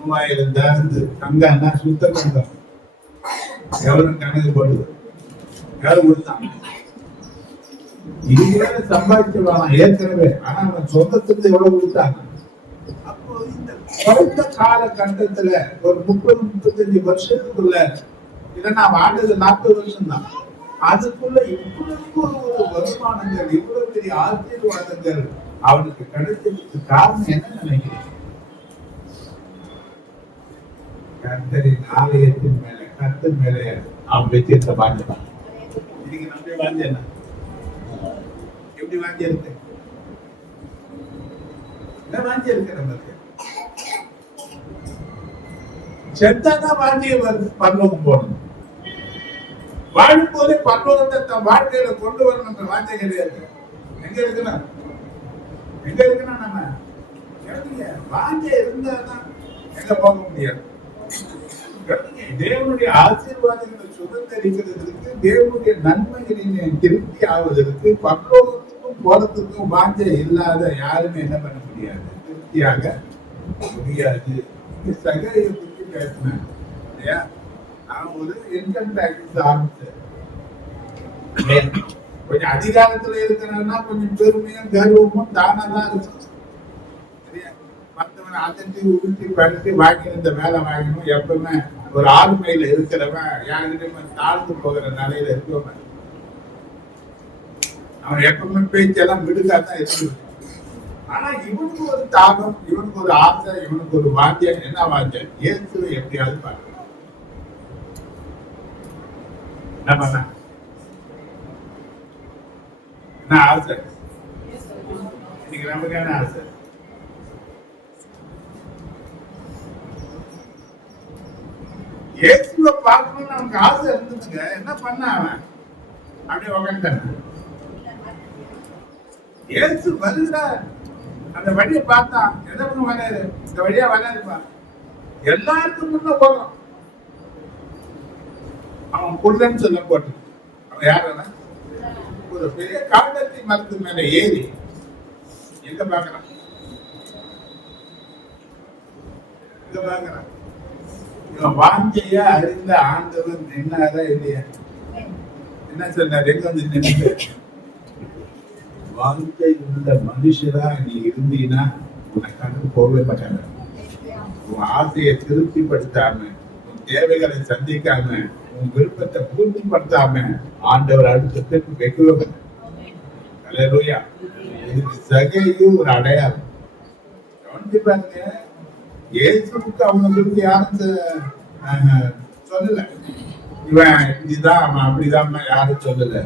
3000 தாந்து தங்கம்னா சுத்த தங்கம் எவ்வளவு கணக்கு போடுது எவ்வளவு கொடுத்தான் இதுவேற சம்பாதிச்சு வரலாம் ஏற்கனவே. ஆனா அவன் சொந்தத்துக்கு எவ்வளவு கொடுத்தாங்க. அப்போ இந்த குறைந்த காலகட்டத்துல ஒரு 30-35 வருஷத்துக்குள்ள இல்லைன்னா வாழ்ந்தது 40 வருஷம் தான். அதுக்குள்ள இவ்வளவு ஒரு வருமானங்கள், இவ்வளவு பெரிய ஆசீர்வாதங்கள் அவனுக்கு கிடைச்சதுக்கு காரணம் என்ன நினைக்கிறேன்? கர்த்தரின் ஆலயத்தின் மேல, கர்த்தர் மேல அவன் வச்சிருக்க பாஞ்சான். இன்னைக்கு நம்முடைய வாஞ்சை என்ன? எப்படி வாஞ்சி இருக்கு? என்ன வாஞ்சி இருக்கு நமக்கு? செத்தாதான் வாஞ்சியை பரலோகம் போகணும். வாழும் போதே பரலோகத்தை தன் வாழ்க்கையில கொண்டு வரணுன்ற வாஞ்சை கிடையாது. எங்க இருக்குன்னா நம்ம வாஞ்சை இருந்தாதான் எங்க போக முடியாது. தேவனுடைய ஆசீர்வாதங்களை சுதந்திரிக்கிறதுக்கு, தேவனுடைய நன்மைகளினை திருப்தி ஆவதற்கு, பரலோகத்துக்கும் போறதுக்கும் வாஞ்சை இல்லாத யாருமே என்ன பண்ண முடியாது, திருப்தியாக முடியாது. சகையை பற்றி பேசினேன் இல்லையா? நான் ஒரு இன்கம் டாக்ஸ் ஆரம்பிச்சேன். கொஞ்சம் அதிகாரத்துல இருக்கிறன்னா கொஞ்சம் பெருமையும் கர்வமும் தானா தான் இருக்கும். மற்றவன் அதட்டி உருட்டி படுத்தி வாங்கி இந்த வேலை வாங்கணும். எப்பவுமே ஒரு ஆளுமையில இருக்கிறவன் யாருக்கிட்ட தாழ்ந்து போகிற நிலையில இருக்கவன் அவன் எப்பவுமே பேச்செல்லாம் விடுக்காதான் இருக்கு. ஆனா இவனுக்கு ஒரு தாகம், இவனுக்கு ஒரு ஆசை, இவனுக்கு ஒரு வாத்தியம். என்ன வாத்தியம்? இயேசுவை எப்படியாவது பார்க்கலாம். என்ன பண்ண என்ன ஆசை? இன்னைக்கு நமக்கு என்ன ஆசை? இயேசுவை பார்க்கணும்னு அவனுக்கு ஆசை இருந்துச்சுங்க. என்ன பண்ண அவன்? அப்படியே உக்காந்துட்டான். இயேசு வருகிற அந்த வழியை பார்த்தான். எதை பண்ண வராரு? இந்த வழியா வராருப்பா. எல்லாருக்கும் முன்ன போறோம். அவன் புள்ளன்னு சொல்ல போட்டு அவன் யாருன்னா ஒரு பெரிய காட்டத்தி மரத்து மேல ஏறி எங்க பாக்குறான்? எங்க பாக்குறான்? இவன் வாஞ்சைய அறிந்த ஆண்டவன் என்னாரா இல்லையா? என்ன சொன்னார்? எங்க வந்து நின்று வாஞ்சை உள்ள மனுஷரா நீ இருந்தீன்னா உனக்கு போகவே மாட்டாங்க. உன் ஆசையை திருப்திப்படுத்தாம, உன் தேவைகளை சந்திக்காம, உன் விருப்பத்தை பூர்த்திப்படுத்தாம ஆண்டவர் அடுத்த வைக்கவே. அல்லேலூயா. இதுக்கு சகையும் ஒரு அடையாளம். கவனிப்பாங்க, இயேசுக்கு அவங்களுக்கு யாரும் சொல்லல இவன் இப்படிதான் அவன் அப்படிதான் யாரும் சொல்லல.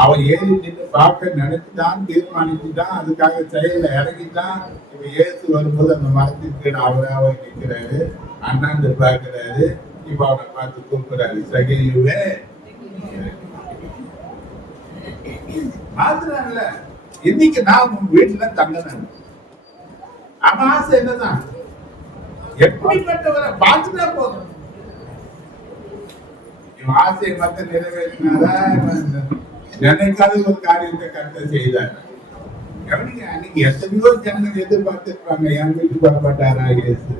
அவன் ஏறி நின்று பார்க்க நினைச்சுட்டான், தீர்மானிச்சுட்டான், அதுக்காக செயல இறங்கிட்டான். இப்ப இயேசு வரும்போது அந்த மரத்திற்கு அவராக நிற்கிறாரு, அண்ணாந்து பார்க்கிறாரு. இப்ப அவனை பார்த்து கூப்பிடுறாரு, சகையுவே. மாத்திரம் இல்ல, இன்னைக்கு நான் உன் வீட்டுல தங்கினேன். அவன் ஆசை என்னதான்? எப்படிப்பட்டவரை பார்த்துட்டா போதும். இவன் ஆசையை மட்டும் நிறைவேற்றினாரா? நினைக்காத ஒரு காரியத்தை கருத்தை செய்தார். கவனிங்க, அன்னைக்கு எத்தனையோ ஜனங்கள் எதிர்பார்த்திருப்பாங்க. என் வீட்டுக்கு வர மாட்டாரா இயேசு?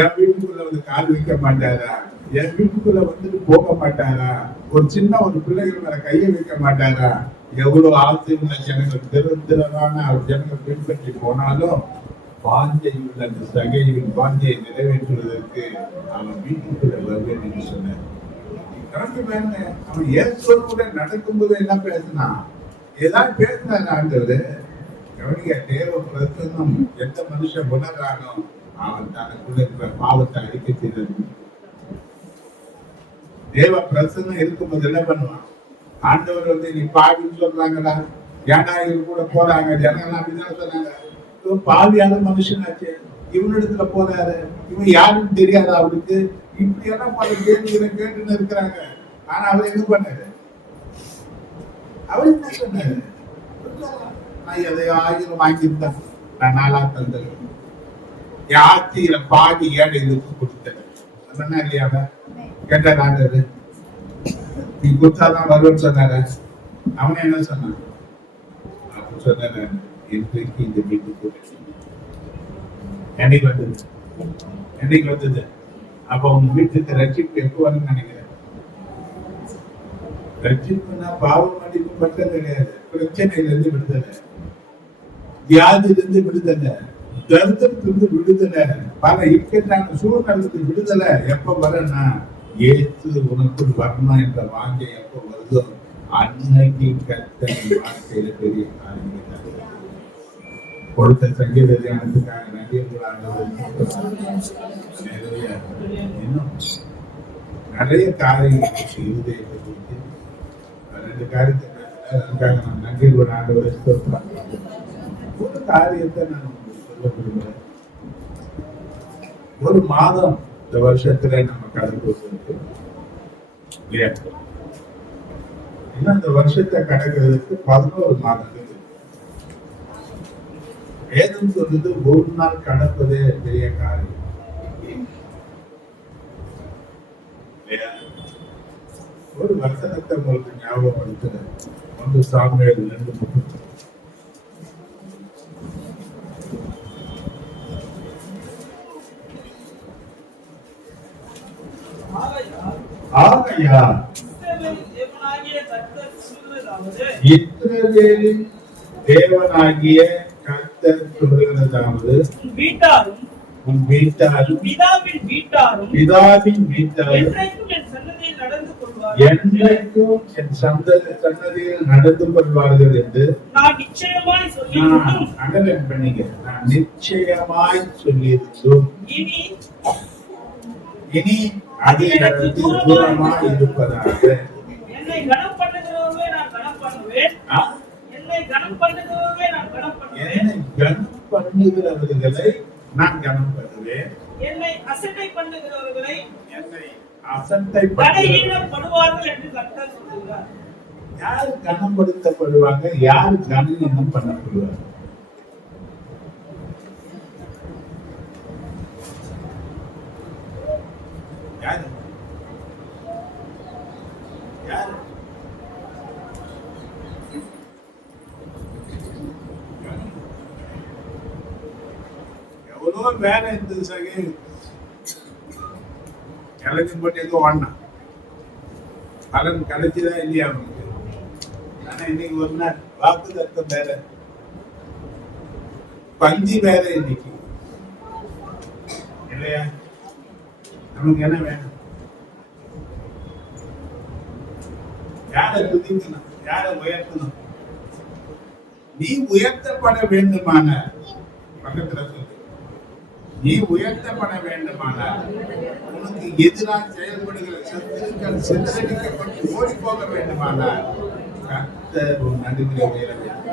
என் வீட்டுக்குள்ள வந்து கால் வைக்க மாட்டாரா? என் வீட்டுக்குள்ள வந்துட்டு போக மாட்டாரா? ஒரு சின்ன ஒரு பிள்ளைகள் மேல கையை வைக்க மாட்டாரா? எவ்வளவு ஆசை உள்ள ஜனங்கள், திறத்திரமான அவர் ஜனங்கள் பின்பற்றி போனாலும் வாஞ்சை உள்ள அந்த சகையின் வாஞ்சையை நிறைவேற்றுவதற்கு அவன் வீட்டுக்குள்ள வருவேன் என்று சொன்னார். அவன் இயேசுவோடு கூட நடக்கும்போது என்ன பேசினான்? ஏதாவது பேசினார் ஆண்டவர். கவனிக்க, தேவ பிரசன்னம் எந்த மனுஷன் உணர்றானோ அவன் தனக்குள்ள இருக்கிற பாவத்தை அறிக்கை செய்தது. தேவ பிரசன்னம் இருக்கும்போது என்ன பண்ணுவான்? ஆண்டவர் வந்து நீ பாவின்னு சொல்றாங்கடா, ஏன்னா இவங்க கூட போறாங்க ஜனங்கள்லாம் அப்படிதான் சொன்னாங்க. பாவியான மனுஷனாச்சு, இவனிடத்துல போறாரு, இவன் யாருன்னு தெரியாது அவருக்கு. இப்படி எல்லாம் பல கேள்விகளை கேட்டுன்னு இருக்கிறாங்க. ஆனா அவர் என்ன பண்ணாரு? அவர் என்ன சொன்னாரு? நான் எதையோ ஆயிரம் வாங்கியிருந்தேன், நான் 4 தந்தேன், யாத்தியில பாதி ஏழை இதுக்கு கொடுத்தேன். சொன்னா இல்லையா? கேட்டார் ஆண்டவர், நீ கொடுத்தாதான் வருவேன்னு சொன்னாரு. அவன் என்ன சொன்னான்? அப்ப சொன்ன இன்றைக்கு இந்த வீட்டுக்கு என்னைக்கு வந்தது? என்னைக்கு வந்தது? அப்ப உங்க வீட்டுக்கு ரட்சிப்பு எப்போ வரும்னு நினைக்கிறேன்? ரட்சிப்புனா பாவம் மன்னிப்பு மட்டும் கிடையாது, பிரச்சனையில இருந்து விடுதலை, வியாதியிலிருந்து விடுதலை, தரித்திரத்திலிருந்து விடுதலை, பல இக்கட்டான சூழ்நிலைக்கு விடுதலை எப்ப வரனா ஏசு உனக்குள் வரணும் என்ற வாஞ்சை எப்ப வருதோ அன்னைக்கு கர்த்தர் வாழ்க்கையில பெரிய காரியங்கள் கொடுத்த சங்கீத தியானத்துக்காக நன்றி. இன்னும் நிறைய காரியங்கள் இருதயத்தை குறித்து 2 காரியத்தை அதுக்காக நான் நன்றி கூட ஆண்டவரை ஸ்தோத்திரம். ஒரு காரியத்தை நான் சொல்ல விரும்புகிறேன். ஒரு மாதம் இந்த வருஷத்துல நம்ம கடந்து வந்திருக்கு இல்லையா? இன்னும் இந்த வருஷத்தை கடக்கிறதுக்கு 11 மாதங்கள். வேதம் சொல்றது ஒரு நாள் கடப்பதே பெரிய காரியம். ஒரு வசனத்தை உங்களுக்கு ஞாபகப்படுத்துறேன். 1 சாமுவேல் 2:30. ஆகையால் இஸ்ரவேலின் தேவனாகிய கர்த்தர் சொல்லுகிறதாவது உன் வீட்டாரும் பிதாவின் வீட்டாரும் என்றைக்கும் என் சன்னதியில் நடந்து கொள்வார்கள் என்று நான் நிச்சயமாய் சொல்லியிருந்தோம். இனி அது எனக்கு தூரமாய் இருப்பதாக. என்னை கனம் பண்ணுகிறவர்களை நான் கனம் பண்ணுவேன். என்னை கனம் பண்ணுகிறவர்களை என்னை அசட்டை பண்ணுகிறவர்களை படுவார்கள் என்று கர்த்தர் சொல்கிறார். யார் கனப்படுத்தப்படுவாங்க? யார் கனம் பண்ணப்படுவாங்க? யாரு? யாரு? எவ்வளோ வேலை இருந்தது சகி, கிளம்பி போட்டு எங்க வாடினா பலன் கிடைச்சுதான் இல்லையா அவனுக்கு? ஆனா இன்னைக்கு ஒரு நாள் வாக்கு தத்துவம் வேற, பந்தி வேற இன்னைக்கு இல்லையா? நமக்கு என்ன வேணும்? யாரை துதிக்கணும்? யாரை உயர்த்தணும்? நீ உயர்த்தப்பட வேண்டுமான பக்கத்துல சொல்லு, நீ உயர்த்தப்பட வேண்டுமானால் உனக்கு எதிராக செயல்படுகிற சத்துருக்கள் சிதறடிக்கப்பட்டு ஓடி போக வேண்டுமானால் கர்த்தர் உன் நடுவில் உயர வேண்டும்.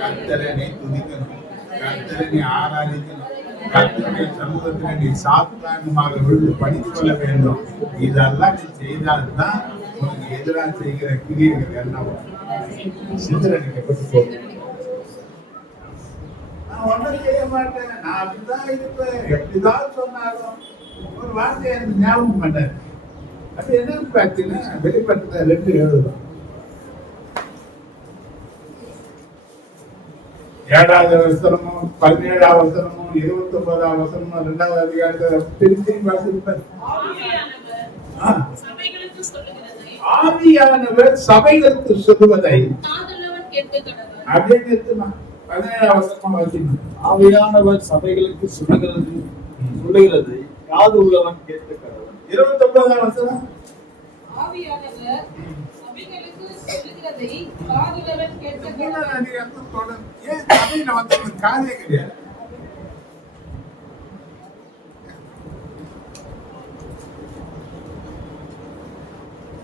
கர்த்தரை நீ துதிக்கணும், கர்த்தரை நீ ஆராதிக்கணும், கர்த்தருடைய சமூகத்தில நீ சாத்தாரணமாக விழுந்து படித்து கொள்ள வேண்டும். இதெல்லாம் நீ செய்தால்தான் உனக்கு எதிராக செய்கிற கிரியைகள் எல்லாம் சிதறடிக்கப்பட்டு போகும். நான் ஒன்றும் செய்ய மாட்டேன், நான் அப்படிதான் இருப்பேன், எப்படிதான் சொன்னாலும் ஒரு வார்த்தை எனக்கு ஞாபகம் பண்ணேன். அது என்னன்னு பார்த்தீங்கன்னா வெளிப்பட்ட 2:7 தான். 7வது வசனமும் 17வது வசனமும் 29வது வசனமும் 2வது அதிகாரத்தை திருத்தி வாசிப்பேன். ஆவியானவர் சபைகளுக்கு சொல்லுவதை அப்படின்னு எடுத்துமா 17வது வசனமா வாசிக்கணும். ஆவியானவர் சபைகளுக்கு சொல்லுகிறது காது உள்ளவன் கேட்க கடவன். 29வது வசனம் ஆவியானவர் சபைகளுக்கு சொல்லுகிறதை காதுள்ளவன் கேட்க கடவன். ஏன் சபையில வந்து காதே கிடையாது?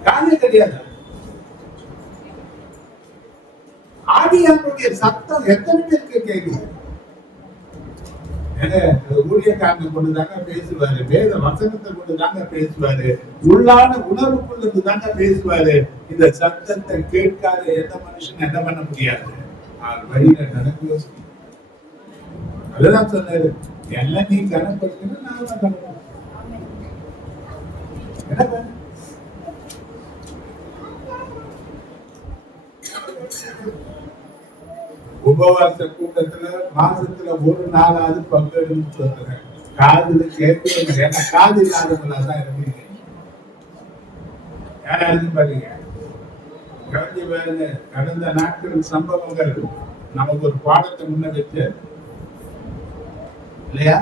காதே கிடையாது. ஆவியானுடைய சத்தம் எத்தனை பேருக்கு கேட்குது? ஊழியக்காரனை கொண்டுதாங்க பேசுவாரு, வேத வசனத்தை கொண்டுதாங்க பேசுவாரு, உள்ளான உணர்வுக்குள்ளது தாங்க பேசுவாரு. இந்த சத்தத்தை கேட்காத எந்த மனுஷன் என்ன பண்ண முடியாது, வழியில நடக்க யோசிக்க. அதுதான் சொன்னாரு, என்ன நீ கனப்படுத்தினா நான் கனப்படுத்த என்ன பண்ண. உபவாச கூட்டத்துல மாசத்துல ஒரு நாளாவது பங்கெடுன்னு சொல்றேன். காதுல கேட்கணும். ஏன்னா காது இல்லாதவங்களா தான் இருக்கீங்க. யாராவது பாருங்க, கலந்து பாருங்க. கடந்த நாட்கள் சம்பவங்கள் நமக்கு ஒரு பாடத்தை முன்னெடுத்து இல்லையா?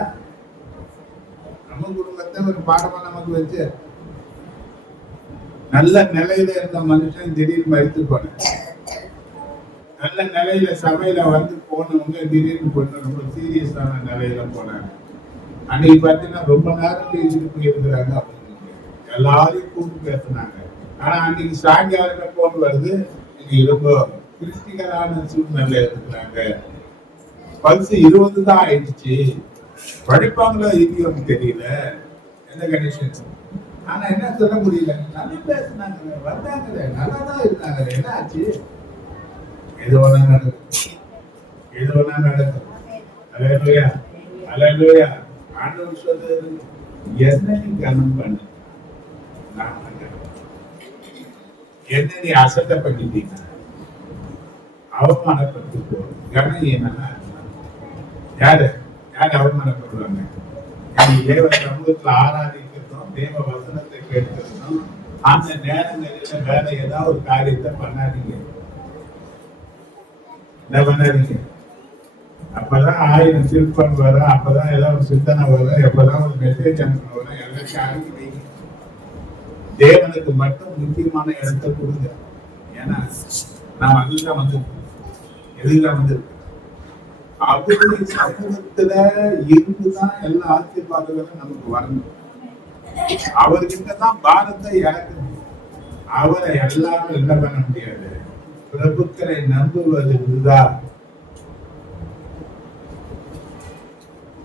நம்ம குடும்பத்தை ஒரு பாடமா நமக்கு வச்சு நல்ல நிலையில இருந்த மனுஷன் திடீர்னு மறித்து போன, நல்ல நிலையில சபையில வந்து போனவங்க திடீர்னு போன ரொம்ப சீரியஸான நிலையில போனாங்க. அன்னைக்கு பார்த்தீங்கன்னா ரொம்ப நேரம் பேசிட்டு போயிருக்கிறாங்க. அவங்க எல்லாரையும் கூப்பிட்டு பேசினாங்க. ஆனா அன்னைக்கு சாயங்காலமே போன் வருது, இன்னைக்கு ரொம்ப கிறிஸ்டிகலான சூழ்நிலை இருக்கிறாங்க. பல்ஸ் 20 தான் ஆயிடுச்சு. படிப்பாங்களோ இல்லையோன்னு தெரியல, என்ன கண்டிஷன். ஆனா என்ன சொல்ல முடியல, நல்லா பேசினாங்க, வந்தாங்க, நல்லா தான் இருந்தாங்க. என்ன ஆச்சு? எது வேணா நடக்கும், எது வேணா நடக்கும். அல்லேலூயா, அல்லேலூயா. ஆண்டவர் சொல்றது, என்ன நீ கனம் பண்ணு, நான் பண்றேன். என்ன நீ அசட்டை பண்ணிட்டீங்க, அவமானப்பட்டு போ. கனம் என்னன்னா யாரு யாரு அவமானப்படுவாங்க? தேவ சமூகத்துல ஆராதிக்கிறதும் தேவ வசனத்தை கேட்கிறதும் அந்த நேரங்களில வேற ஏதாவது ஒரு காரியத்தை பண்ணாதீங்க. என்ன பண்ணாதீங்க? அப்பதான் 1000 சிற்பம் வரும், அப்பதான் ஏதாவது ஒரு சிந்தனை வரும், எப்பதான் ஒரு மெசேஜ் அனுப்ப வரும். எல்லாத்தையும் அனுப்பி வைங்க. தேவனுக்கு மட்டும் முக்கியமான இடத்தை கொடுங்க. ஏன்னா நாம் அதுதான் வந்து எதுதான் வந்து அவருடைய சமூகத்துல இருந்துதான் எல்லா ஆசீர்வாதங்களும் நமக்கு வரணும். அவர்கிட்டதான் பாரத்தை இறக்கணும். அவரை எல்லாரும் என்ன பண்ண முடியாது. பிரபுக்களை நம்புவது விருதா,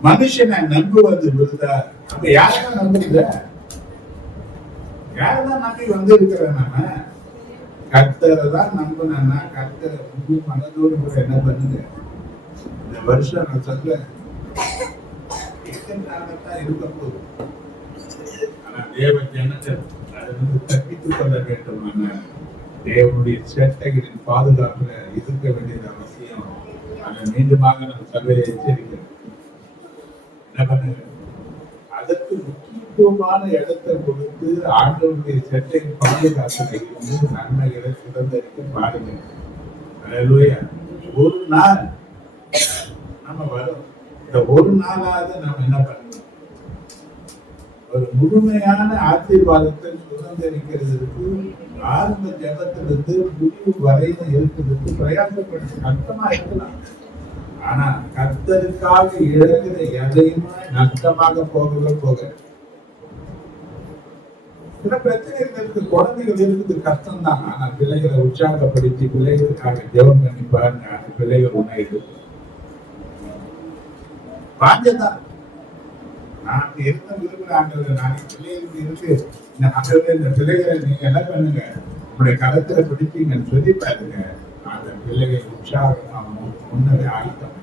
மனுஷனை நம்புவது விருதா. அப்ப யாரெல்லாம் நம்புறத, யாரெல்லாம் நம்பி வந்து இருக்கிற நாம கர்த்தரை தான் நம்பினா கர்த்தரை முழு மனதோடு கூட என்ன பண்ணுங்க. இந்த வருஷம் நான் சொல்றேன் இருக்க போகுது. ஆனா தேவ ஜனங்கள் அதை தப்பித்துக் கொள்ள வேண்டும். தேவனுடைய சட்டங்களின் பாதுகாப்புல இருக்க வேண்டியது அவசியம். அதை மீண்டுமாக நான் சபையை எச்சரிக்கிறேன். என்ன பண்ணுங்க, அதற்கு முக்கியத்துவமான இடத்தை கொடுத்து ஆண்டவருடைய சட்டையின் பாதுகாப்புல இருந்து நன்மைகளை சுதந்திரிக்க பாருங்க. அல்லேலூயா. ஒரு நாள் நம்ம வரும். இந்த ஒரு நாளாவது நம்ம என்ன பண்ணணும், ஒரு முழுமையான ஆசீர்வாதத்தை சுதந்திரிக்கிறதுக்கு ஆரம்ப ஜபத்திலிருந்து முடிவு வரையில இருக்கிறதுக்கு பிரயாசப்படுத்த கஷ்டமா இருக்கலாம். ஆனா கர்த்தருக்காக இழக்கிற எதையுமே நஷ்டமாக போகவே போக. சில பிரச்சனைகள் இருக்கு, குழந்தைகள் இருக்குது, கஷ்டம்தான். ஆனா பிள்ளைகளை உற்சாகப்படுத்தி பிள்ளைகளுக்காக ஜெபம் பண்ணி பாருங்க, அந்த பிள்ளைகள் உண்மையிடு பாஞ்சதான். நான் இருந்த விரும்புகிற நான் பிள்ளைகளுக்கு இருக்கு. இந்த ஆண்டவரே, இந்த பிள்ளைகளை நீங்க என்ன பண்ணுங்க, உங்களுடைய கருத்துல பிடிப்பீங்கன்னு சொல்லி பாருங்க. அந்த பிள்ளைகள் உற்சாகமா முன்னவே ஆயுத்தம்.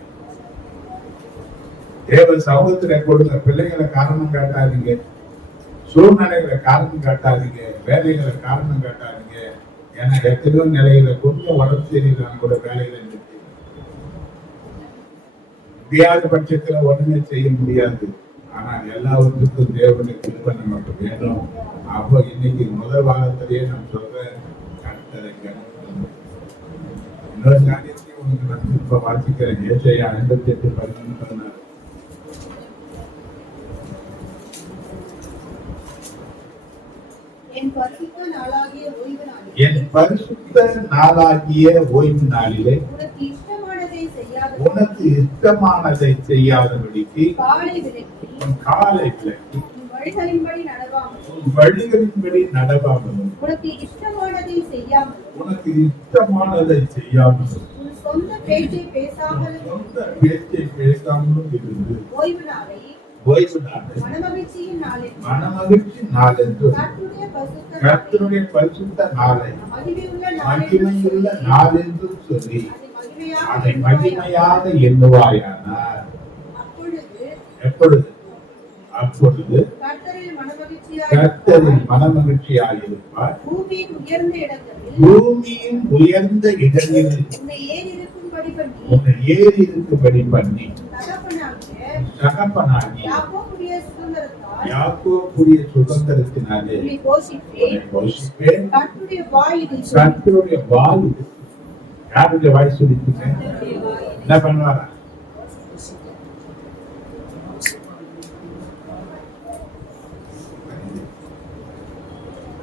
தேவ சமூகத்துல கொடுங்க. பிள்ளைகளை காரணம் காட்டாதீங்க, சூழ்நிலைகளை காரணம் காட்டாதீங்க, வேலைகளை காரணம் காட்டாதீங்க. ஏன்னா எத்தனையோ நிலையில கொஞ்சம் உடம்பு சரியில்லைன்னா கூட வேலைகளை முடியாத பட்சத்துல உடனே செய்ய முடியாது. ஆனால் எல்லாவற்றுக்கும் தேவனுடைய கிருபை நமக்கு வேணும். அப்போ இன்னைக்கு முதல் வாரத்திலேயே நான் சொல்றேன், கர்த்தரை கனம். இன்னொரு காரியத்தையும் உங்களுக்கு நான் திரும்ப வாசிக்கிறேன். ஏசாயா 58:11. என் பரிசுத்த நாளாகிய ஓய்வு நாளிலே உனக்கு இஷ்டமானதை செய்யாதபடிக்கு உன் காலை விலக்கி உன் வழிகளின்படி நடவாமலும் உனக்கு இஷ்டமானதை செய்யாமலும் உன் சொந்த பேச்சை பேசாமலும் இருந்து ஓய்வு நாளை மனமகிழ்ச்சி நாளென்று கர்த்தருடைய பரிசுத்த நாளை மகிமையுள்ள நாள் என்று சொல்லி அதை மகிமையாக எண்ணுவாயானார். எப்பொழுது? அப்பொழுது கர்த்தரில் மனமகிழ்ச்சியாக இருப்பார். பூமியின் உயர்ந்த இடங்களில் உன்னை ஏறி இருக்கும்படி பண்ணி தகப்பனாகி யாக்கோபுடைய சுதந்திரத்தால் யாக்கோபுடைய சுதந்திரத்தினாலே உன்னை போஷிப்பேன். உன்னை போஷிப்பேன். கர்த்தருடைய வாய் இதை சொல்லி கர்த்தருடைய வாய் இது. யாருடைய வாய் சொல்லிட்டுங்க என்ன பண்ணுவாரா?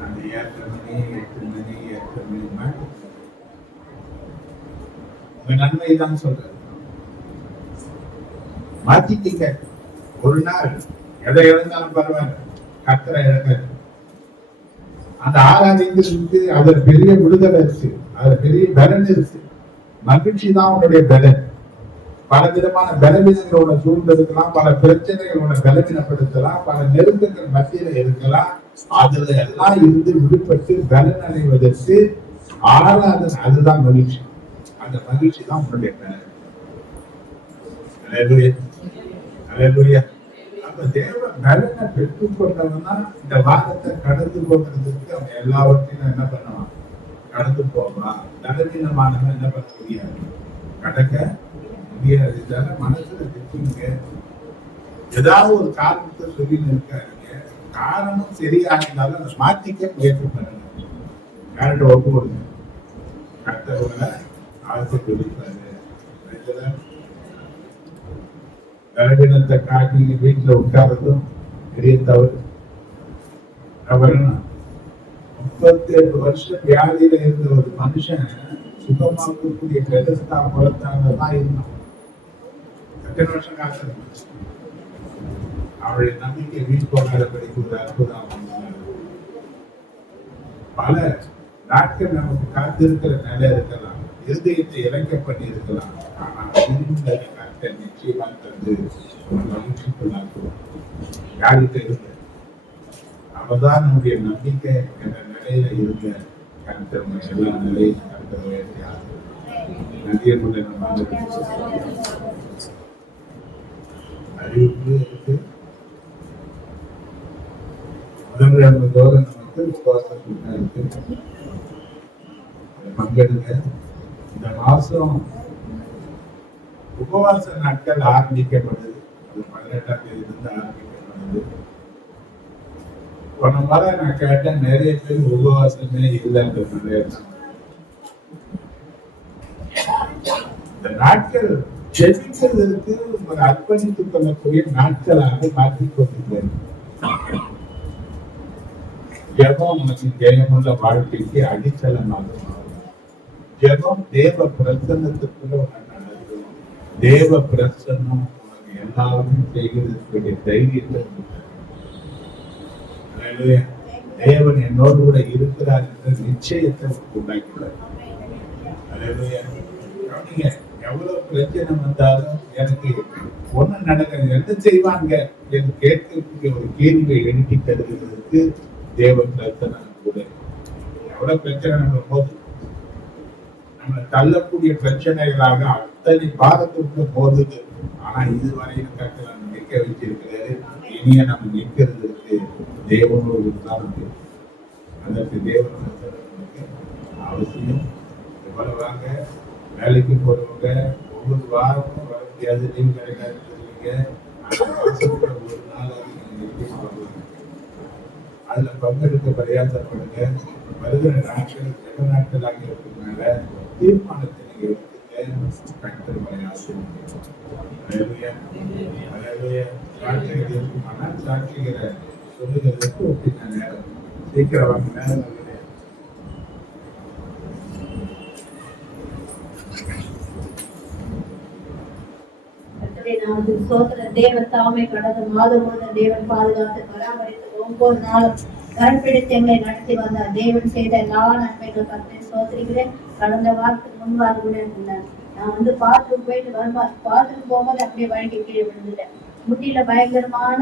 அந்த 8 மணி உங்க நன்மை தான் சொல்றாரு. மாத்திட்டீங்க. ஒரு நாள் எதை இழந்தாலும் பரவாயில்ல, கர்த்தரை இழக்காது. அந்த ஆராதிக்கிறதுக்கு அதுல பெரிய விடுதலை இருக்கு, அதுல பெரிய பலன் இருக்கு. மகிழ்ச்சி தான் உன்னுடைய பலன். பல விதமான பலவீனங்களோட சூழ்ந்திருக்கலாம், பல பிரச்சனைகளோட பலவீனப்படுத்தலாம், பல நெருக்கங்கள் மத்தியில இருக்கலாம். அதுல எல்லாம் இருந்து விடுபட்டு பலன் அடைவதற்கு ஆராதனை, அதுதான் மகிழ்ச்சி. அந்த மகிழ்ச்சி தான் உன்னுடைய பலன். அல்லேலூயா, அல்லேலூயா. அப்ப தேவ பலனை பெற்றுக் கொண்டவன்னா இந்த வாரத்தை கடந்து போகிறதுக்கு அவன் எல்லாவற்றையும் என்ன பண்ணுவான்? கடந்து போவான். பலவீனமானவன் என்ன பண்ண முடியாது? கடக்க முடியாது. இதெல்லாம் மனசுல வச்சுங்க. ஏதாவது ஒரு காரணத்தை சொல்லின்னு இருக்காருங்க, காரணம் சரியா இருந்தாலும் அதை மாத்திக்க முயற்சி பண்ணுங்க. யார்கிட்ட ஒப்பு கொடுங்க, கர்த்தரோட ஆசை கொடுப்பாரு. பலவீனத்தை காட்டி வீட்டுல உட்கார்றதும் பெரிய தவறு. 38 வருஷம் வியாதியில இருந்த ஒரு மனுஷன் சுகமாக்கக்கூடிய பெருசா புறத்தாங்கதான் இருந்தான். எத்தனை வருஷம் காத்திருந்தான். அவருடைய நம்பிக்கை வீழ்போகாதபடிக்கு ஒரு அற்புதம். பல நாட்கள் நமக்கு காத்திருக்கிற நிலை இருக்கலாம், இருதயத்தை இலக்க பண்ணி இருக்கலாம். ஆனால் நிச்சயமா தந்து மகிழ்ச்சிக்குள்ளாக்குவோம். யாருக்கு இருந்த அவதான் நம்முடைய நம்பிக்கை என்ற நிலையில இருந்த கர்த்தர் எல்லா நிலையும் கர்த்தர் நதியமுள்ள நம்ம அறிவிப்பு இருக்கு. முதன்கிழமை தோறும் நமக்கு உபவாசம் இருக்கு, பங்கெடுங்க. இந்த மாசம் உபவாச நாட்கள் ஆரம்பிக்கப்படுது. அது 18ஆம் தேதி இருந்து ஆரம்பிக்கப்படுது. போன வாரம் நான் கேட்டேன், நிறைய பேர் உபவாசமே இல்லைன்ற நிறைய. இந்த நாட்கள் ஜெபிக்கிறதுக்கு ஒரு அர்ப்பணித்துக் கொள்ளக்கூடிய நாட்களாக மாற்றிக் கொண்டிருக்கிறது. ஜெபம் உனக்கு ஜெயமுள்ள வாழ்க்கைக்கு அடித்தளமாக மாறும். ஜெபம் தேவ பிரசன்னத்துக்குள்ள உனக்கு நடக்கும். தேவ பிரசன்னம் உனக்கு எல்லாரும் செய்கிறதுக்கு தைரியத்தை. தேவன் என்னோடு கூட இருக்கிறார் என்ற நிச்சயத்தை உண்டாக்கிறார். எவ்வளவு பிரச்சனை வந்தாலும் எனக்கு ஒண்ணு நடக்க என்ன செய்வாங்க என்று கேட்கக்கூடிய ஒரு கேள்வியை எழுப்பி தருகிறதுக்கு தேவ பிரச்சனை கூட. எவ்வளவு பிரச்சனை நம்ம போது நம்ம தள்ளக்கூடிய பிரச்சனைகளாக அத்தனை பாரத்துக்கு போகுது. ஆனா இதுவரையும் கற்று நம்ம நிற்க வச்சிருக்கிறாரு. இனிய நம்ம நிற்கிறதுக்கு தேவனோடு தான் அதற்கு தேவனுக்கு அவசியம். எவ்வளவாங்க வேலைக்கு போறவங்க ஒவ்வொரு வாரமும் வர முடியாது, லீவ் கிடைக்காது. ஒரு நாள் அதுல பங்கெடுக்க பிரயாசப்படுங்க. வருகிற நாட்கள் எந்த நாட்களாக இருக்கிறதுனால தீர்மானத்தை நீங்க எடுத்துக்க. கர்த்தர் பிரயாசம் சாட்சிகள் இருக்குமானால் சாட்சிகளை சொல்லுகிறதுக்கு ஒப்பிட்ட நேரம் சீக்கிரம் வாங்க. நேரம் தேவன் தாமே கடந்த மாதம் முழுவதும் தேவன் பாதுகாத்து பராமரித்து ஒவ்வொரு நாளும் கரப்பிடித்து எங்களை நடத்தி வந்தார். தேவன் செய்த எல்லா நன்மைகள் கர்த்தரை சோதரிக்கிறேன். கடந்த வாரத்துக்கு முன்பாக கூட இருந்தார். நான் பாத்ரூம் போயிட்டு வரும்போது பாத்ரூம் போகும்போது அப்படியே வழங்கி கீழே விழுந்துட்டேன். முட்டியில பயங்கரமான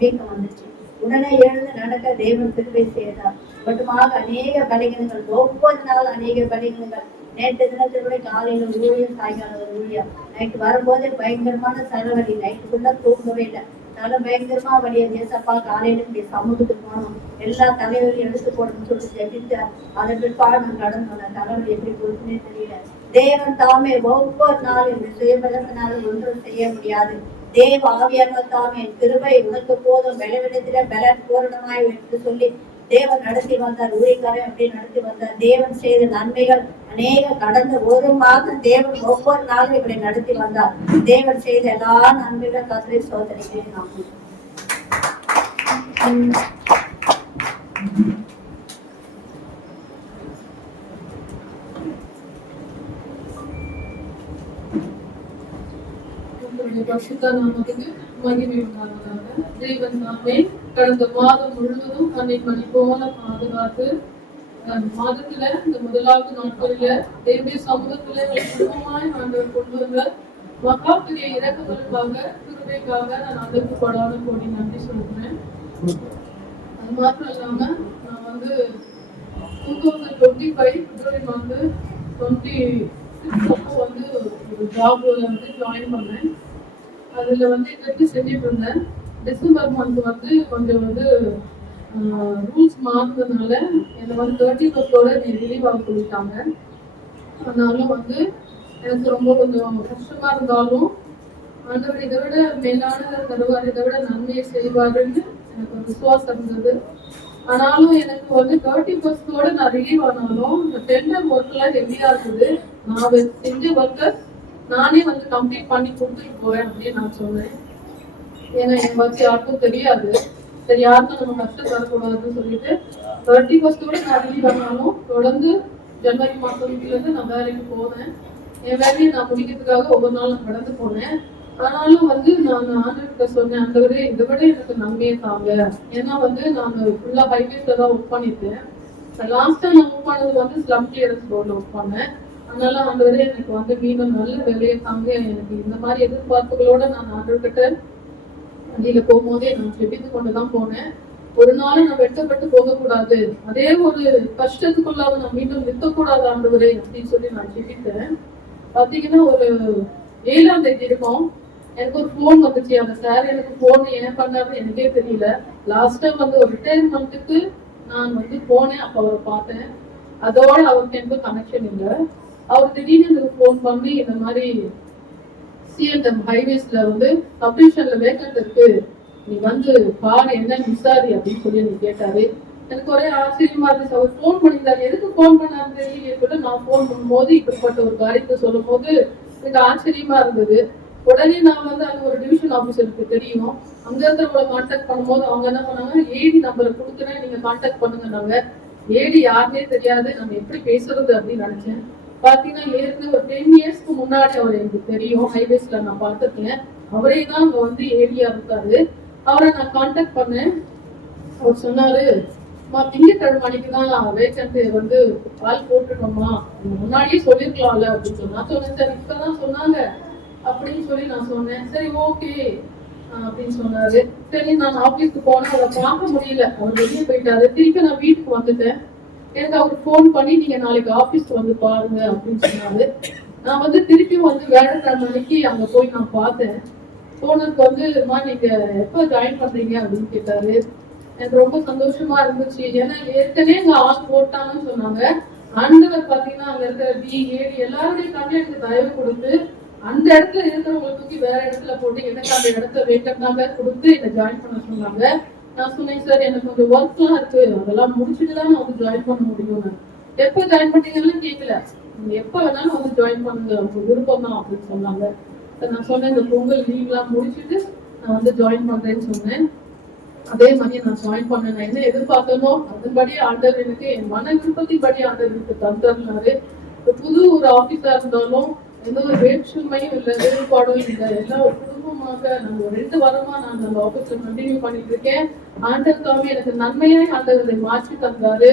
வீக்கம் வந்துச்சு. உடனே எழுந்து நடக்க தேவன் திருவை செய்தார். மட்டுமாக அநேக பலகீனங்கள், ஒவ்வொரு நாள் அநேக பலகீனங்கள். நேற்று தினத்தினுடைய காலையில ஊழியம், சாயங்காலம் ஊழியம். நைட்டு வரும்போதே பயங்கரமான தலைவலி. நைட்டுக்குள்ள தூங்கவே இல்லை. தலை பயங்கரமா வழிய தேசப்பா காலையில இப்படி சமூகத்துக்கு போகணும், எல்லா தலைவலியும் எடுத்து போடணும்னு சொல்லிட்டு ஜெபித்து அதை பிற்பாடு நான் கடந்து வந்தேன். தலைவலி எப்படி போச்சுன்னே தெரியல. தேவன் தாமே ஒவ்வொரு நாளும் இந்த சுயபலத்தினால ஒன்றும் செய்ய முடியாது. தேவ ஆவியானவர் தாமே என் கிருபை உனக்கு போதும், பலவீனத்திலே பலன் பூரணமாய் என்று சொல்லி தேவன் நடத்தி வந்தார். ஊழியக்காரை அப்படி நடத்தி வந்தார். தேவன் செய்த நன்மைகள் அநேக, கடந்த ஒரு மாதம் தேவன் ஒவ்வொரு நாளும் இப்படி நடத்தி வந்தார். தேவன் செய்த எல்லா நன்மைகளும் கர்த்தரை சோதனைக்கிறேன். பரிசுத்த நாமத்துக்கு மகிமை உண்டாவதாக. தேவன் தாமே கடந்த மாதம் முழுவதும் தன்னை மணி போல பாதுகாத்து மாதத்துல இந்த முதலாவது நாட்களில தேவனுடைய சமூகத்துல குடும்பமாய் ஆண்டவர் கொண்டு வந்த மகா பெரிய இறக்கங்களுக்காக, கிருபைக்காக நான் அதற்கு கொடாத கோடி நன்றி சொல்றேன். அது மாத்திரம் இல்லாம நான் வந்து 2025 பிப்ரவரி வந்து 26 வந்து ஒரு ஜாப்ல வந்து ஜாயின் பண்ணேன். அதுல வந்து இது செஞ்சுட்டு இருந்தேன். டிசம்பர் மந்த் வந்து கொஞ்சம் வந்து ரூல்ஸ் மாறுனதுனால என்னை வந்து 31 ரிலீவ் ஆக சொல்லிட்டாங்க. அதனால வந்து எனக்கு ரொம்ப கொஞ்சம் கஷ்டமா இருந்தாலும் ஆண்டவர் இதை விட மேலான தருவார், இதை விட நன்மையை செய்வாருன்னு எனக்கு ஒரு விசுவாசம் இருந்தது. ஆனாலும் எனக்கு வந்து 31 நான் ரிலீவ் ஆனாலும் இந்த டெண்டர் ஒர்க்லாம் ஹெவியா இருக்குது. நான் செஞ்ச ஒர்க்கை நானே வந்து கம்ப்ளீட் பண்ணி கொடுத்துட்டு போறேன் அப்படின்னு நான் சொன்னேன். ஏன்னா என் ஒர்க் யாருக்கும் தெரியாது, சரி யாருக்கும் நம்ம கஷ்டம் தரக்கூடாதுன்னு சொல்லிட்டு 31 நான் ரிலீவ் ஆனாலும் தொடர்ந்து ஜனவரி மாசத்துலேருந்து நான் வேலைக்கு போனேன். என் வேலையை நான் முடிக்கிறதுக்காக ஒவ்வொரு நாளும் கடந்து போனேன். ஆனாலும் வந்து நான் ஆண்டவர்கிட்ட சொன்னேன், ஆண்டவரே இதை விட எனக்கு நன்மையை தாங்க. ஏன்னா வந்து நான் ஃபுல்லா ஹைவேஸ்ல தான் ஒர்க் பண்ணிட்டேன். லாஸ்டா நான் ஒர்க் பண்ணது வந்து ஸ்லம் கிளியரன்ஸ் போர்ட்ல ஒர்க் பண்ணேன். அதனால ஆண்டவரே எனக்கு வந்து மீண்டும் நல்ல வேலையை தாங்க. எனக்கு இந்த மாதிரி எதிர்பார்ப்புகளோட நான் ஆண்டவர்கிட்ட வண்டியில போகும்போதே நான் ஜெபித்து கொண்டுதான் போனேன். ஒரு நாள் நான் வெட்டப்பட்டு போகக்கூடாது, அதே ஒரு கஷ்டத்துக்குள்ளாக நான் மீண்டும் நிற்கக்கூடாது ஆண்டவரே அப்படின்னு சொல்லி நான் ஜெபித்தேன். பாத்தீங்கன்னா ஒரு 7ஆம் தேதி இருக்கும், எனக்கு ஒரு போன் வந்துச்சு. அந்த சார் எனக்கு போன் ஏன் பண்ணாருன்னு எனக்கே தெரியல. லாஸ்ட் டைம் வந்து ஒரு ரிட்டையர்மெண்ட்டுக்கு நான் வந்து போனேன், அப்ப அவரை பார்த்தேன். அதோட அவருக்கு எனக்கு கனெக்ஷன் இல்லை. அவர் திடீர்னு எனக்கு போன் பண்ணி இந்த மாதிரி சிஎன்எம் ஹைவேஸ்ல வந்து சப்டிவிஷன்ல வேக்கன்ட் இருக்கு, நீ வந்து பாரு என்னன்னு விசாரி அப்படின்னு சொல்லி நீ கேட்டாரு. எனக்கு ஒரே ஆச்சரியமா இருந்துச்சு. அவர் போன் பண்ணியிருந்தாரு, எதுக்கு போன் பண்ணாருன்னு தெரியல. நான் போன் பண்ணும்போது இப்படிப்பட்ட ஒரு காரியத்தை சொல்லும் போது எனக்கு ஆச்சரியமா இருந்தது. உடனே நான் வந்து அங்க ஒரு டிவிஷன் ஆபீசருக்கு தெரியும், அங்க இருக்கிறவங்களை கான்டாக்ட் பண்ணும்போது அவங்க என்ன பண்ணாங்க, ஏடி நம்பரை கொடுக்குறேன் நீங்க கான்டாக்ட் பண்ணுங்க. ஏடி யாருன்னே தெரியாது, நம்ம எப்படி பேசுறது அப்படின்னு நினைச்சேன். பாத்தீங்கன்னா ஏற்கனவே ஒரு 10 இயர்ஸ்க்கு முன்னாடி அவர் எனக்கு தெரியும், ஹைவேஸ்ல நான் பார்த்துருக்கேன். அவரே தான் அங்க வந்து ஏரியா இருக்காரு. அவரை நான் கான்டாக்ட் பண்ணேன். அவர் சொன்னாரு, திங்கட்கிழமை அன்னைக்குதான் வேக்கன்ட் வந்து கால் போட்டுட்டோம்மா, முன்னாடியே சொல்லிருக்கலாம்ல அப்படின்னு சொன்னா. சொன்னேன் சார் இப்பதான் சொன்னாங்க அப்படின்னு சொல்லி நான் சொன்னேன். சரி ஓகே அப்படின்னு சொன்னாரு. சரி நான் ஆபீஸ்க்கு போனேன், அவரை பார்க்க முடியல, அவர் வெளியே போயிட்டாரு. திருப்பி நான் வீட்டுக்கு வந்துட்டேன். எனக்கு அவர் போன் பண்ணி நீங்க நாளைக்கு ஆபீஸ்க்கு வந்து பாருங்க அப்படின்னு சொன்னாரு. நான் வந்து திருப்பியும் வந்து வியாழக்கிழமை அன்னைக்கு அங்க போய் நான் பார்த்தேன். போனதுக்கு வந்து நீங்க எப்ப ஜாயின் பண்றீங்க அப்படின்னு கேட்டாரு. எனக்கு ரொம்ப சந்தோஷமா இருந்துச்சு. ஏன்னா ஏற்கனவே இங்க ஆள் போட்டாங்கன்னு சொன்னாங்க. ஆண்டவர் பாத்தீங்கன்னா அங்க இருக்கிற ஏடி எல்லாருடைய கண்ணு எனக்கு தயவு கொடுத்து அந்த இடத்துல இருக்கிறவங்களை தூக்கி வேற இடத்துல போட்டு எனக்கு அந்த இடத்த வேக்கண்டாக கொடுத்து என்னை ஜாயின் பண்ண சொன்னாங்க. நான் சொன்னேன் சார் எனக்கு கொஞ்சம் ஒர்க் எல்லாம் இருக்கு, அதெல்லாம் முடிச்சுட்டு தான் நான் வந்து ஜாயின் பண்ண முடியும். எப்ப ஜாயின் பண்ணீங்கன்னு கேட்கல, நீங்க எப்ப வேணாலும் வந்து ஜாயின் பண்ணுங்க, உங்க விருப்பம் தான் அப்படின்னு சொன்னாங்க. நான் சொன்னேன் இந்த பொங்கல் லீவ் எல்லாம் முடிச்சுட்டு நான் வந்து ஜாயின் பண்றேன்னு சொன்னேன். அதே மாதிரி நான் ஜாயின் பண்ணேன். நான் என்ன எதிர்பார்த்தனோ அதன்படி ஆண்டவர் எனக்கு என் மன விருப்பத்தின்படி ஆண்டவர் எனக்கு தந்தாரு. புது ஒரு ஆபீஸா இருந்தாலும் எந்த ஒரு வேற்றுமையும் இல்லை, வேறுபாடும் இல்லை. எல்லாம் ஒரு குடும்பமாக நாங்க ஒரு 2 வாரமா நான் அந்த ஆபீஸ்ல கண்டினியூ பண்ணிட்டு இருக்கேன். ஆண்டவர் தாமே எனக்கு நன்மையாய் ஆண்டவரை மாற்றி தந்தாரு.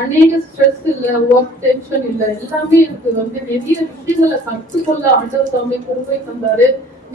அநேக ஸ்ட்ரெஸ் இல்ல, ஒர்க் டென்ஷன் இல்ல, எல்லாமே எனக்கு வந்து நிறைய விஷயங்களை கற்றுக்கொள்ள ஆண்டவர் தாமே பொறுப்பை தந்தாரு.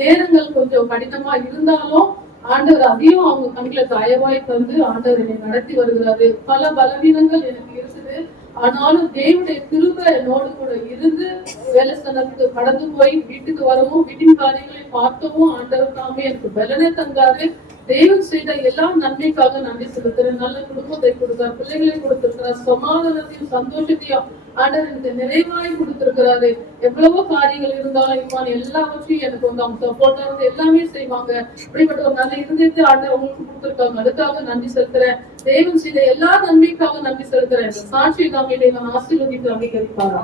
நேரங்கள் கொஞ்சம் கடினமா இருந்தாலும் ஆண்டவர் அதையும் அவங்க கண்களை தயவாய் தந்து ஆண்டவர் என்னை நடத்தி வருகிறாரு. பல பலவீனங்கள் எனக்கு இருக்குது, ஆனாலும் தேவனுடைய கிருபை என்னோடு கூட இருந்து வேலை ஸ்தலத்துக்கு கடந்து போய் வீட்டுக்கு வரவும் வீட்டின் காரியங்களை பார்த்தவும் ஆண்டவர் தாமே எனக்கு பலனை தந்தாரு. தேவன் செய்த எல்லா நன்மைக்காக நன்றி செலுத்துறேன். நல்ல குடும்பத்தை கொடுத்தார், பிள்ளைகளை கொடுத்திருக்கிறார், சமாதானத்தையும் சந்தோஷத்தையும் ஆண்டவர் எனக்கு நிறைவாய் கொடுத்திருக்கிறாரு. எவ்வளவோ காரியங்கள் இருந்தாலும் இம்மான் எல்லாவற்றையும் எனக்கு வந்து அவங்க சப்போர்ட்டா இருந்து எல்லாமே செய்வாங்க. இப்படிப்பட்ட ஒரு நல்ல இருதயத்தை ஆண்டவர் அவங்களுக்கு கொடுத்திருக்காங்க. அதுக்காக நன்றி செலுத்துறேன். தேவன் செய்த எல்லா நன்மைக்காக நன்றி செலுத்துறேன். இந்த சாட்சி தாங்க நான் ஆசீர்வதித்து அங்கீகரிப்பாரா.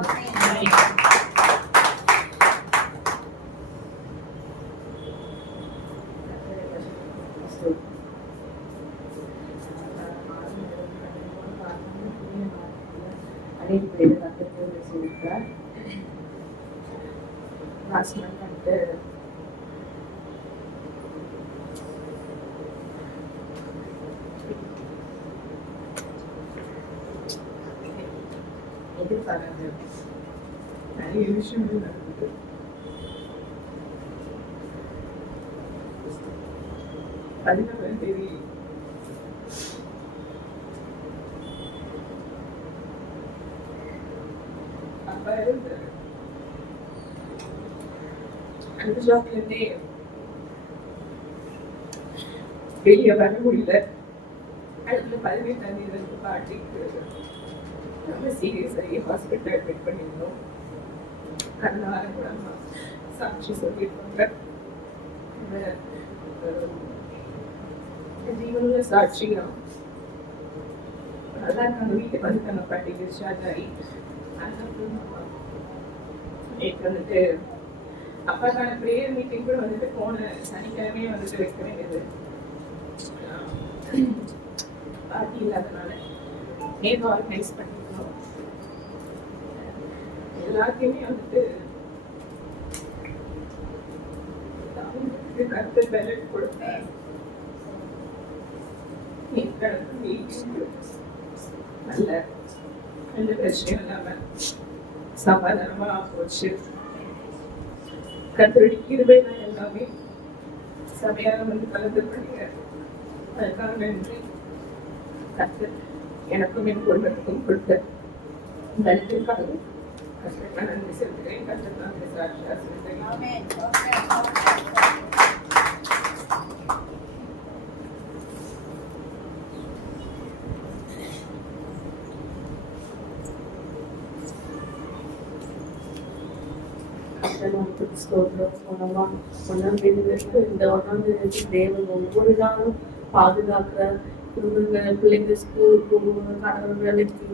அடிப்படையில் கற்றுக்கிறது சொல்லியிருக்கார். லாஸ்ட் மந்த் வந்துட்டு எதிர்பாராத நிறைய விஷயங்கள் நடக்குது. பதினாறாம் தேதி அப்பா இருந்தாரு. அந்த ஜாப்ல இருந்தே வெளியே வர முடியல. அதுல 18ஆம் தேதி வந்து பாட்டிக்கு ரொம்ப சீரியஸாகி ஹாஸ்பிட்டல் அட்மிட் பண்ணியிருந்தோம். கடந்த வாரம் கூட அம்மா சாட்சி சொல்லியிருப்பாங்க. ஜீவனுள்ள சாட்சியா நல்லா இருக்காங்க. வீட்டுக்கு வந்துட்டாங்க பாட்டி டிஸ்சார்ஜ் ஆகி. நேற்று வந்துட்டு அப்பாக்கான ப்ரேயர் மீட்டிங் கூட வந்துட்டு போன சனிக்கிழமையே வந்துட்டு வைக்க வேண்டியது பாட்டி இல்லாதனால நேற்று ஆர்கனைஸ் பண்ணிருக்கோம். எல்லாத்தையுமே வந்துட்டு கருத்து பெலட் கொடுத்தேன். நல்ல எந்த பிரச்சனையும் இல்லாம சமாதானமா போச்சு. கத்தருடைய கிருபை தான் எல்லாமே. சபையார வந்து கலந்து பண்ணீங்க, அதுக்காக நன்றி. கத்தர் எனக்கும் என் குடும்பத்துக்கும் கொடுத்த நன்றிக்காக கத்தருக்கு நன்றி செலுத்துகிறேன். கத்தர் நன்றி சாட்சியா செலுத்துகிறேன். இந்த 1ஆம் தேதி தேவன் ஒவ்வொரு நாளும் பாதுகாக்கிற பிள்ளைங்க ஸ்கூலுக்கு போகும்போது, கணவன் வேலைக்கு,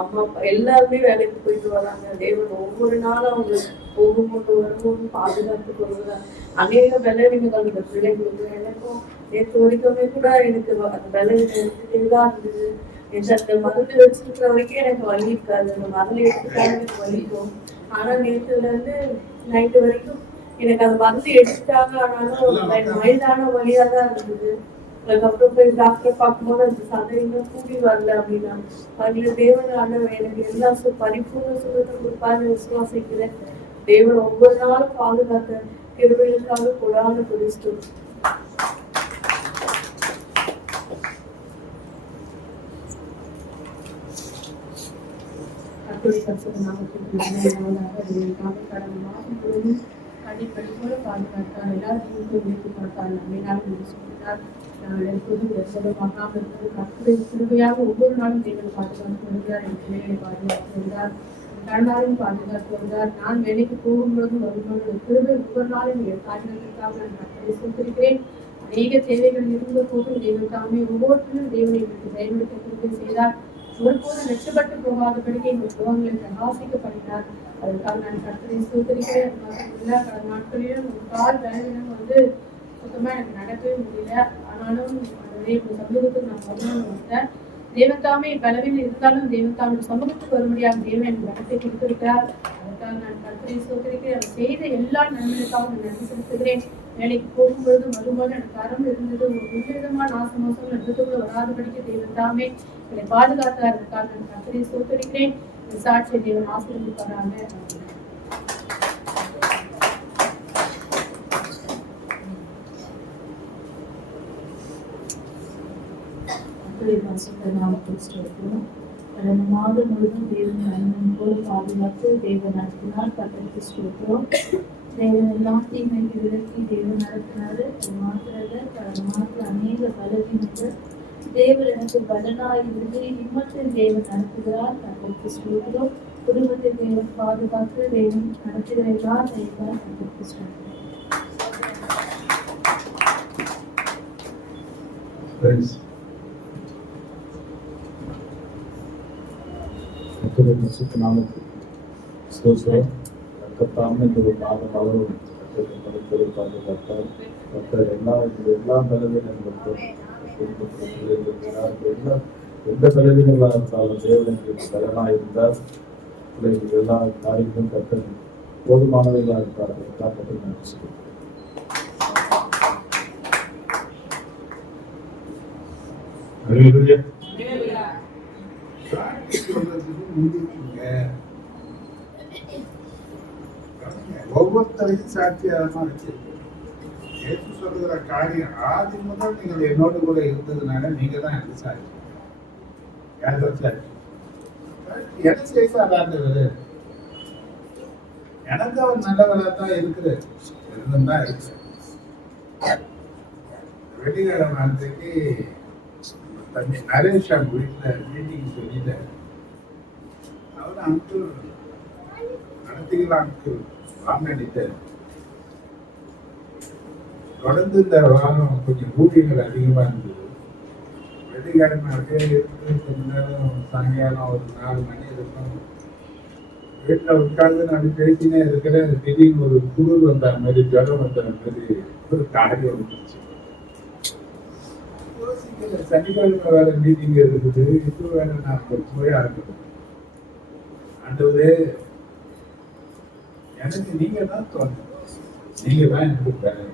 அம்மா அப்பா எல்லாருமே வேலைக்கு போயிட்டு வராங்க. தேவன் ஒவ்வொரு நாளும் அவங்க போகும்போது வரும்போது பாதுகாத்து கொள்கிறார். அநேக விளைவினங்கள் இந்த பிள்ளைங்களுக்கு எனக்கும் நேற்று வரைக்குமே கூட எனக்கு அந்த விளைவினை எடுத்துட்டே தான் இருந்தது. எனக்கு அந்த மருந்து வச்சிருக்கிற வரைக்கும் எனக்கு வலி இருக்காது. அந்த மருந்து எடுத்துட்டாலும் எனக்கு வலிக்கும். ஆனா நேற்றுல இருந்து நைட்டு வரைக்கும் எனக்கு அந்த மருந்து எடுத்துட்டாங்க. ஆனாலும் வயதான வழியா தான் இருந்தது. அதுக்கப்புறம் போய் டாக்டர் பார்க்கும்போது அந்த சதை இன்னும் கூடி வரல அப்படின்னா அதுல தேவன் ஆண்டவர் எனக்கு எல்லா பரிபூர்ண சுகத்தை கொடுப்பாருன்னு விசுவாசிக்கிறேன். தேவன் ஒவ்வொரு நாளும் பாதுகாத்த கிருபைகளுக்காக கொடான குறிச்சு அடிப்படை போல பாதுகாத்தார். எல்லாருக்கும் உயர்த்தி கொடுத்தார். நம்பினாலும் சொல்லிட்டார். மகாம் இருந்தது கற்பனை சிறுவையாக ஒவ்வொரு நாளும் தேவன் பாதுகாத்து வருகிறார். என் பிள்ளைகளை பாதுகாத்து வருகிறார். கடனாலும் பாதுகாத்து வருகிறார். நான் வேலைக்கு போகும்போதும் வரும்போது திரும்ப ஒவ்வொரு நாளும் காரியங்களுக்காக நான் கற்பனை சொல்லிருக்கிறேன். அநேக தேவைகள் இருந்த போதும் தேவனுக்காகவே ஒவ்வொருத்தரும் தேவனை எங்களுக்கு செயல்படுத்த திருப்பி செய்தார். ஒருபோதும் வெற்றப்பட்டு போகாதபடிக்கு எங்கள் சுகங்களை பிரகாசிக்கப்பட்டார். அதுக்காக நான் கற்பனை சோதரிக்கிறேன். எல்லா கடந்த நாட்களிலும் ஒரு கால் வேலைகளும் வந்து சுத்தமா எனக்கு நடக்கவே முடியல. ஆனாலும் சமூகத்துக்கு நான் வரணும்னு வந்தேன். தேவத்தாமே பலவீனம் இருந்தாலும் தேவத்தாமே சமூகத்துக்கு வரும்படியாக தேவன் எனக்கு பலத்தை கொடுத்திருக்கிறார். அதுக்காக நான் கற்பனை சோதரிக்கிறேன். அவர் செய்த எல்லா நன்மைகளுக்காக நான் நன்றி செலுத்துகிறேன். வேலைக்கு போகும்பொழுது வரும்போது எனக்கு கரம் இருந்தது. ஒரு விதமான நாசமோசம் இடத்துக்குள்ள வராதபடிக்கு தேவத்தாமே என்னை பாதுகாத்தார். அதுக்காக நான் கற்பனை சோதரிக்கிறேன். இந்த சாட்சியை தேவன் ஆசீர்வதிப்பாராக. கடந்த மாதம் முழுவதும் தேவன் நன்மை போல பாதுகாத்து தேவன் நடத்தினார். கத்தருக்கு ஸ்தோத்திரம். தேவன் எல்லாத்தையும் விலக்கி தேவன் நடத்தினாரு. மாத்திர கடந்த மாதத்தில் அநேக மிகுந்த பலவீனங்கள் தேவனிடத்தில் பலனாயிருந்து இம்மத்தில் தேவன் நடத்துகிறார். தங்களுக்கு சொல்கிறோம். குடும்பத்தில் தேவன் பாதுகாத்து தேவன் நடத்துகிற எல்லா தேவன் தங்களுக்கு சொல்கிறோம். எல்லா பலவீனங்களுக்கும் எந்த பலவீனங்களாக இருந்தாலும் தேவனுக்கு பலனாக இருந்தால் எல்லா காரியங்களும் கத்தல் போதுமானவைகளாக இருப்பார்கள். கத்தல் நினைச்சு ஒவ்வொருத்தரையும் சாட்சியாரமா வச்சிருக்கோம். இயேசு சொல்லுகிற காரியம் ஆதி முதல் நீங்கள் என்னோடு கூட இருந்ததுனால நீங்க தான் எனக்கு சாட்சி. யாரும் சாட்சி என்ன செய்தார் ஆண்டவர்? எனக்கு அவர் நல்லவராக தான் இருக்கிறார், இருந்துதான் இருக்கு. வெள்ளிக்கிழமை அன்றைக்கு தம்பி நரேஷ் அவங்க வீட்டில் மீட்டிங் சொல்லிட்டார். அவர் அங்கிள் நடத்திக்கலாம், அங்கிள் வாங்கிட்டார். தொடர்ந்து இந்த வாரம் கொஞ்சம் ஊழியர்கள் அதிகமாக இருந்தது. வெள்ளிக்கிழமை அப்படியே இருந்து கொஞ்ச நேரம் சாயங்காலம் ஒரு 4 மணி இருக்கும். வீட்டில் உட்கார்ந்து நான் பேசினே இருக்கிறேன். திடீர்னு ஒரு குளிர் வந்த மாதிரி, ஜுரம் வந்த மாதிரி ஒரு காரியம் வந்துச்சு. சனிக்கிழமை வேற மீட்டிங் இருக்குது, இப்போ வேற நான் போய் ஆரம்பிக்கிறேன். ஆண்டவரே, எனக்கு நீங்க தான் தோணும், நீங்க தான் எனக்கு வேலை.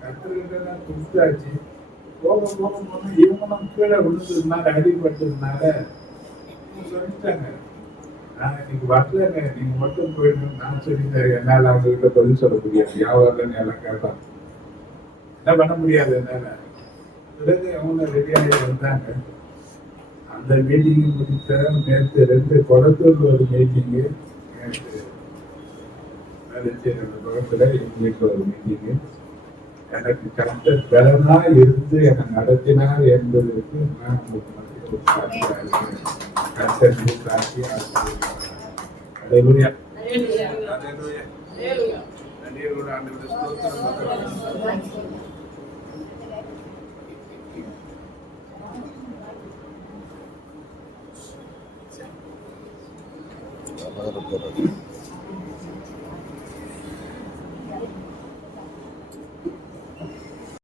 கத்திரிக்கெல்லாம் கொடுத்தாச்சு. போக இவங்களும் கீழே விழுந்ததுனால, அடிபட்டதுனால சொல்லிட்டாங்க, நான் இன்னைக்கு வரலங்க, நீங்க மட்டும் போயிடணும். நான் சொல்லிட்டேன், என்னால அவங்ககிட்ட பதில் சொல்ல முடியாது, வியாபாரம் எல்லாம் கேட்டாங்க, என்ன பண்ண முடியாது என்னால. பிறகு அவங்க ரெடியாகி வந்தாங்க. அந்த மீட்டிங் முடித்த நேற்று 2 கொடத்தூர்ல ஒரு மீட்டிங்கு, நேற்று பக்கத்துல எங்க வீட்டில் ஒரு மீட்டிங்கு. எனக்கு கஷ்ட பலனா இருந்து என்னை நடத்தினார் என்பதற்கு நான் உங்களுக்கு சாட்சியாக Gracias.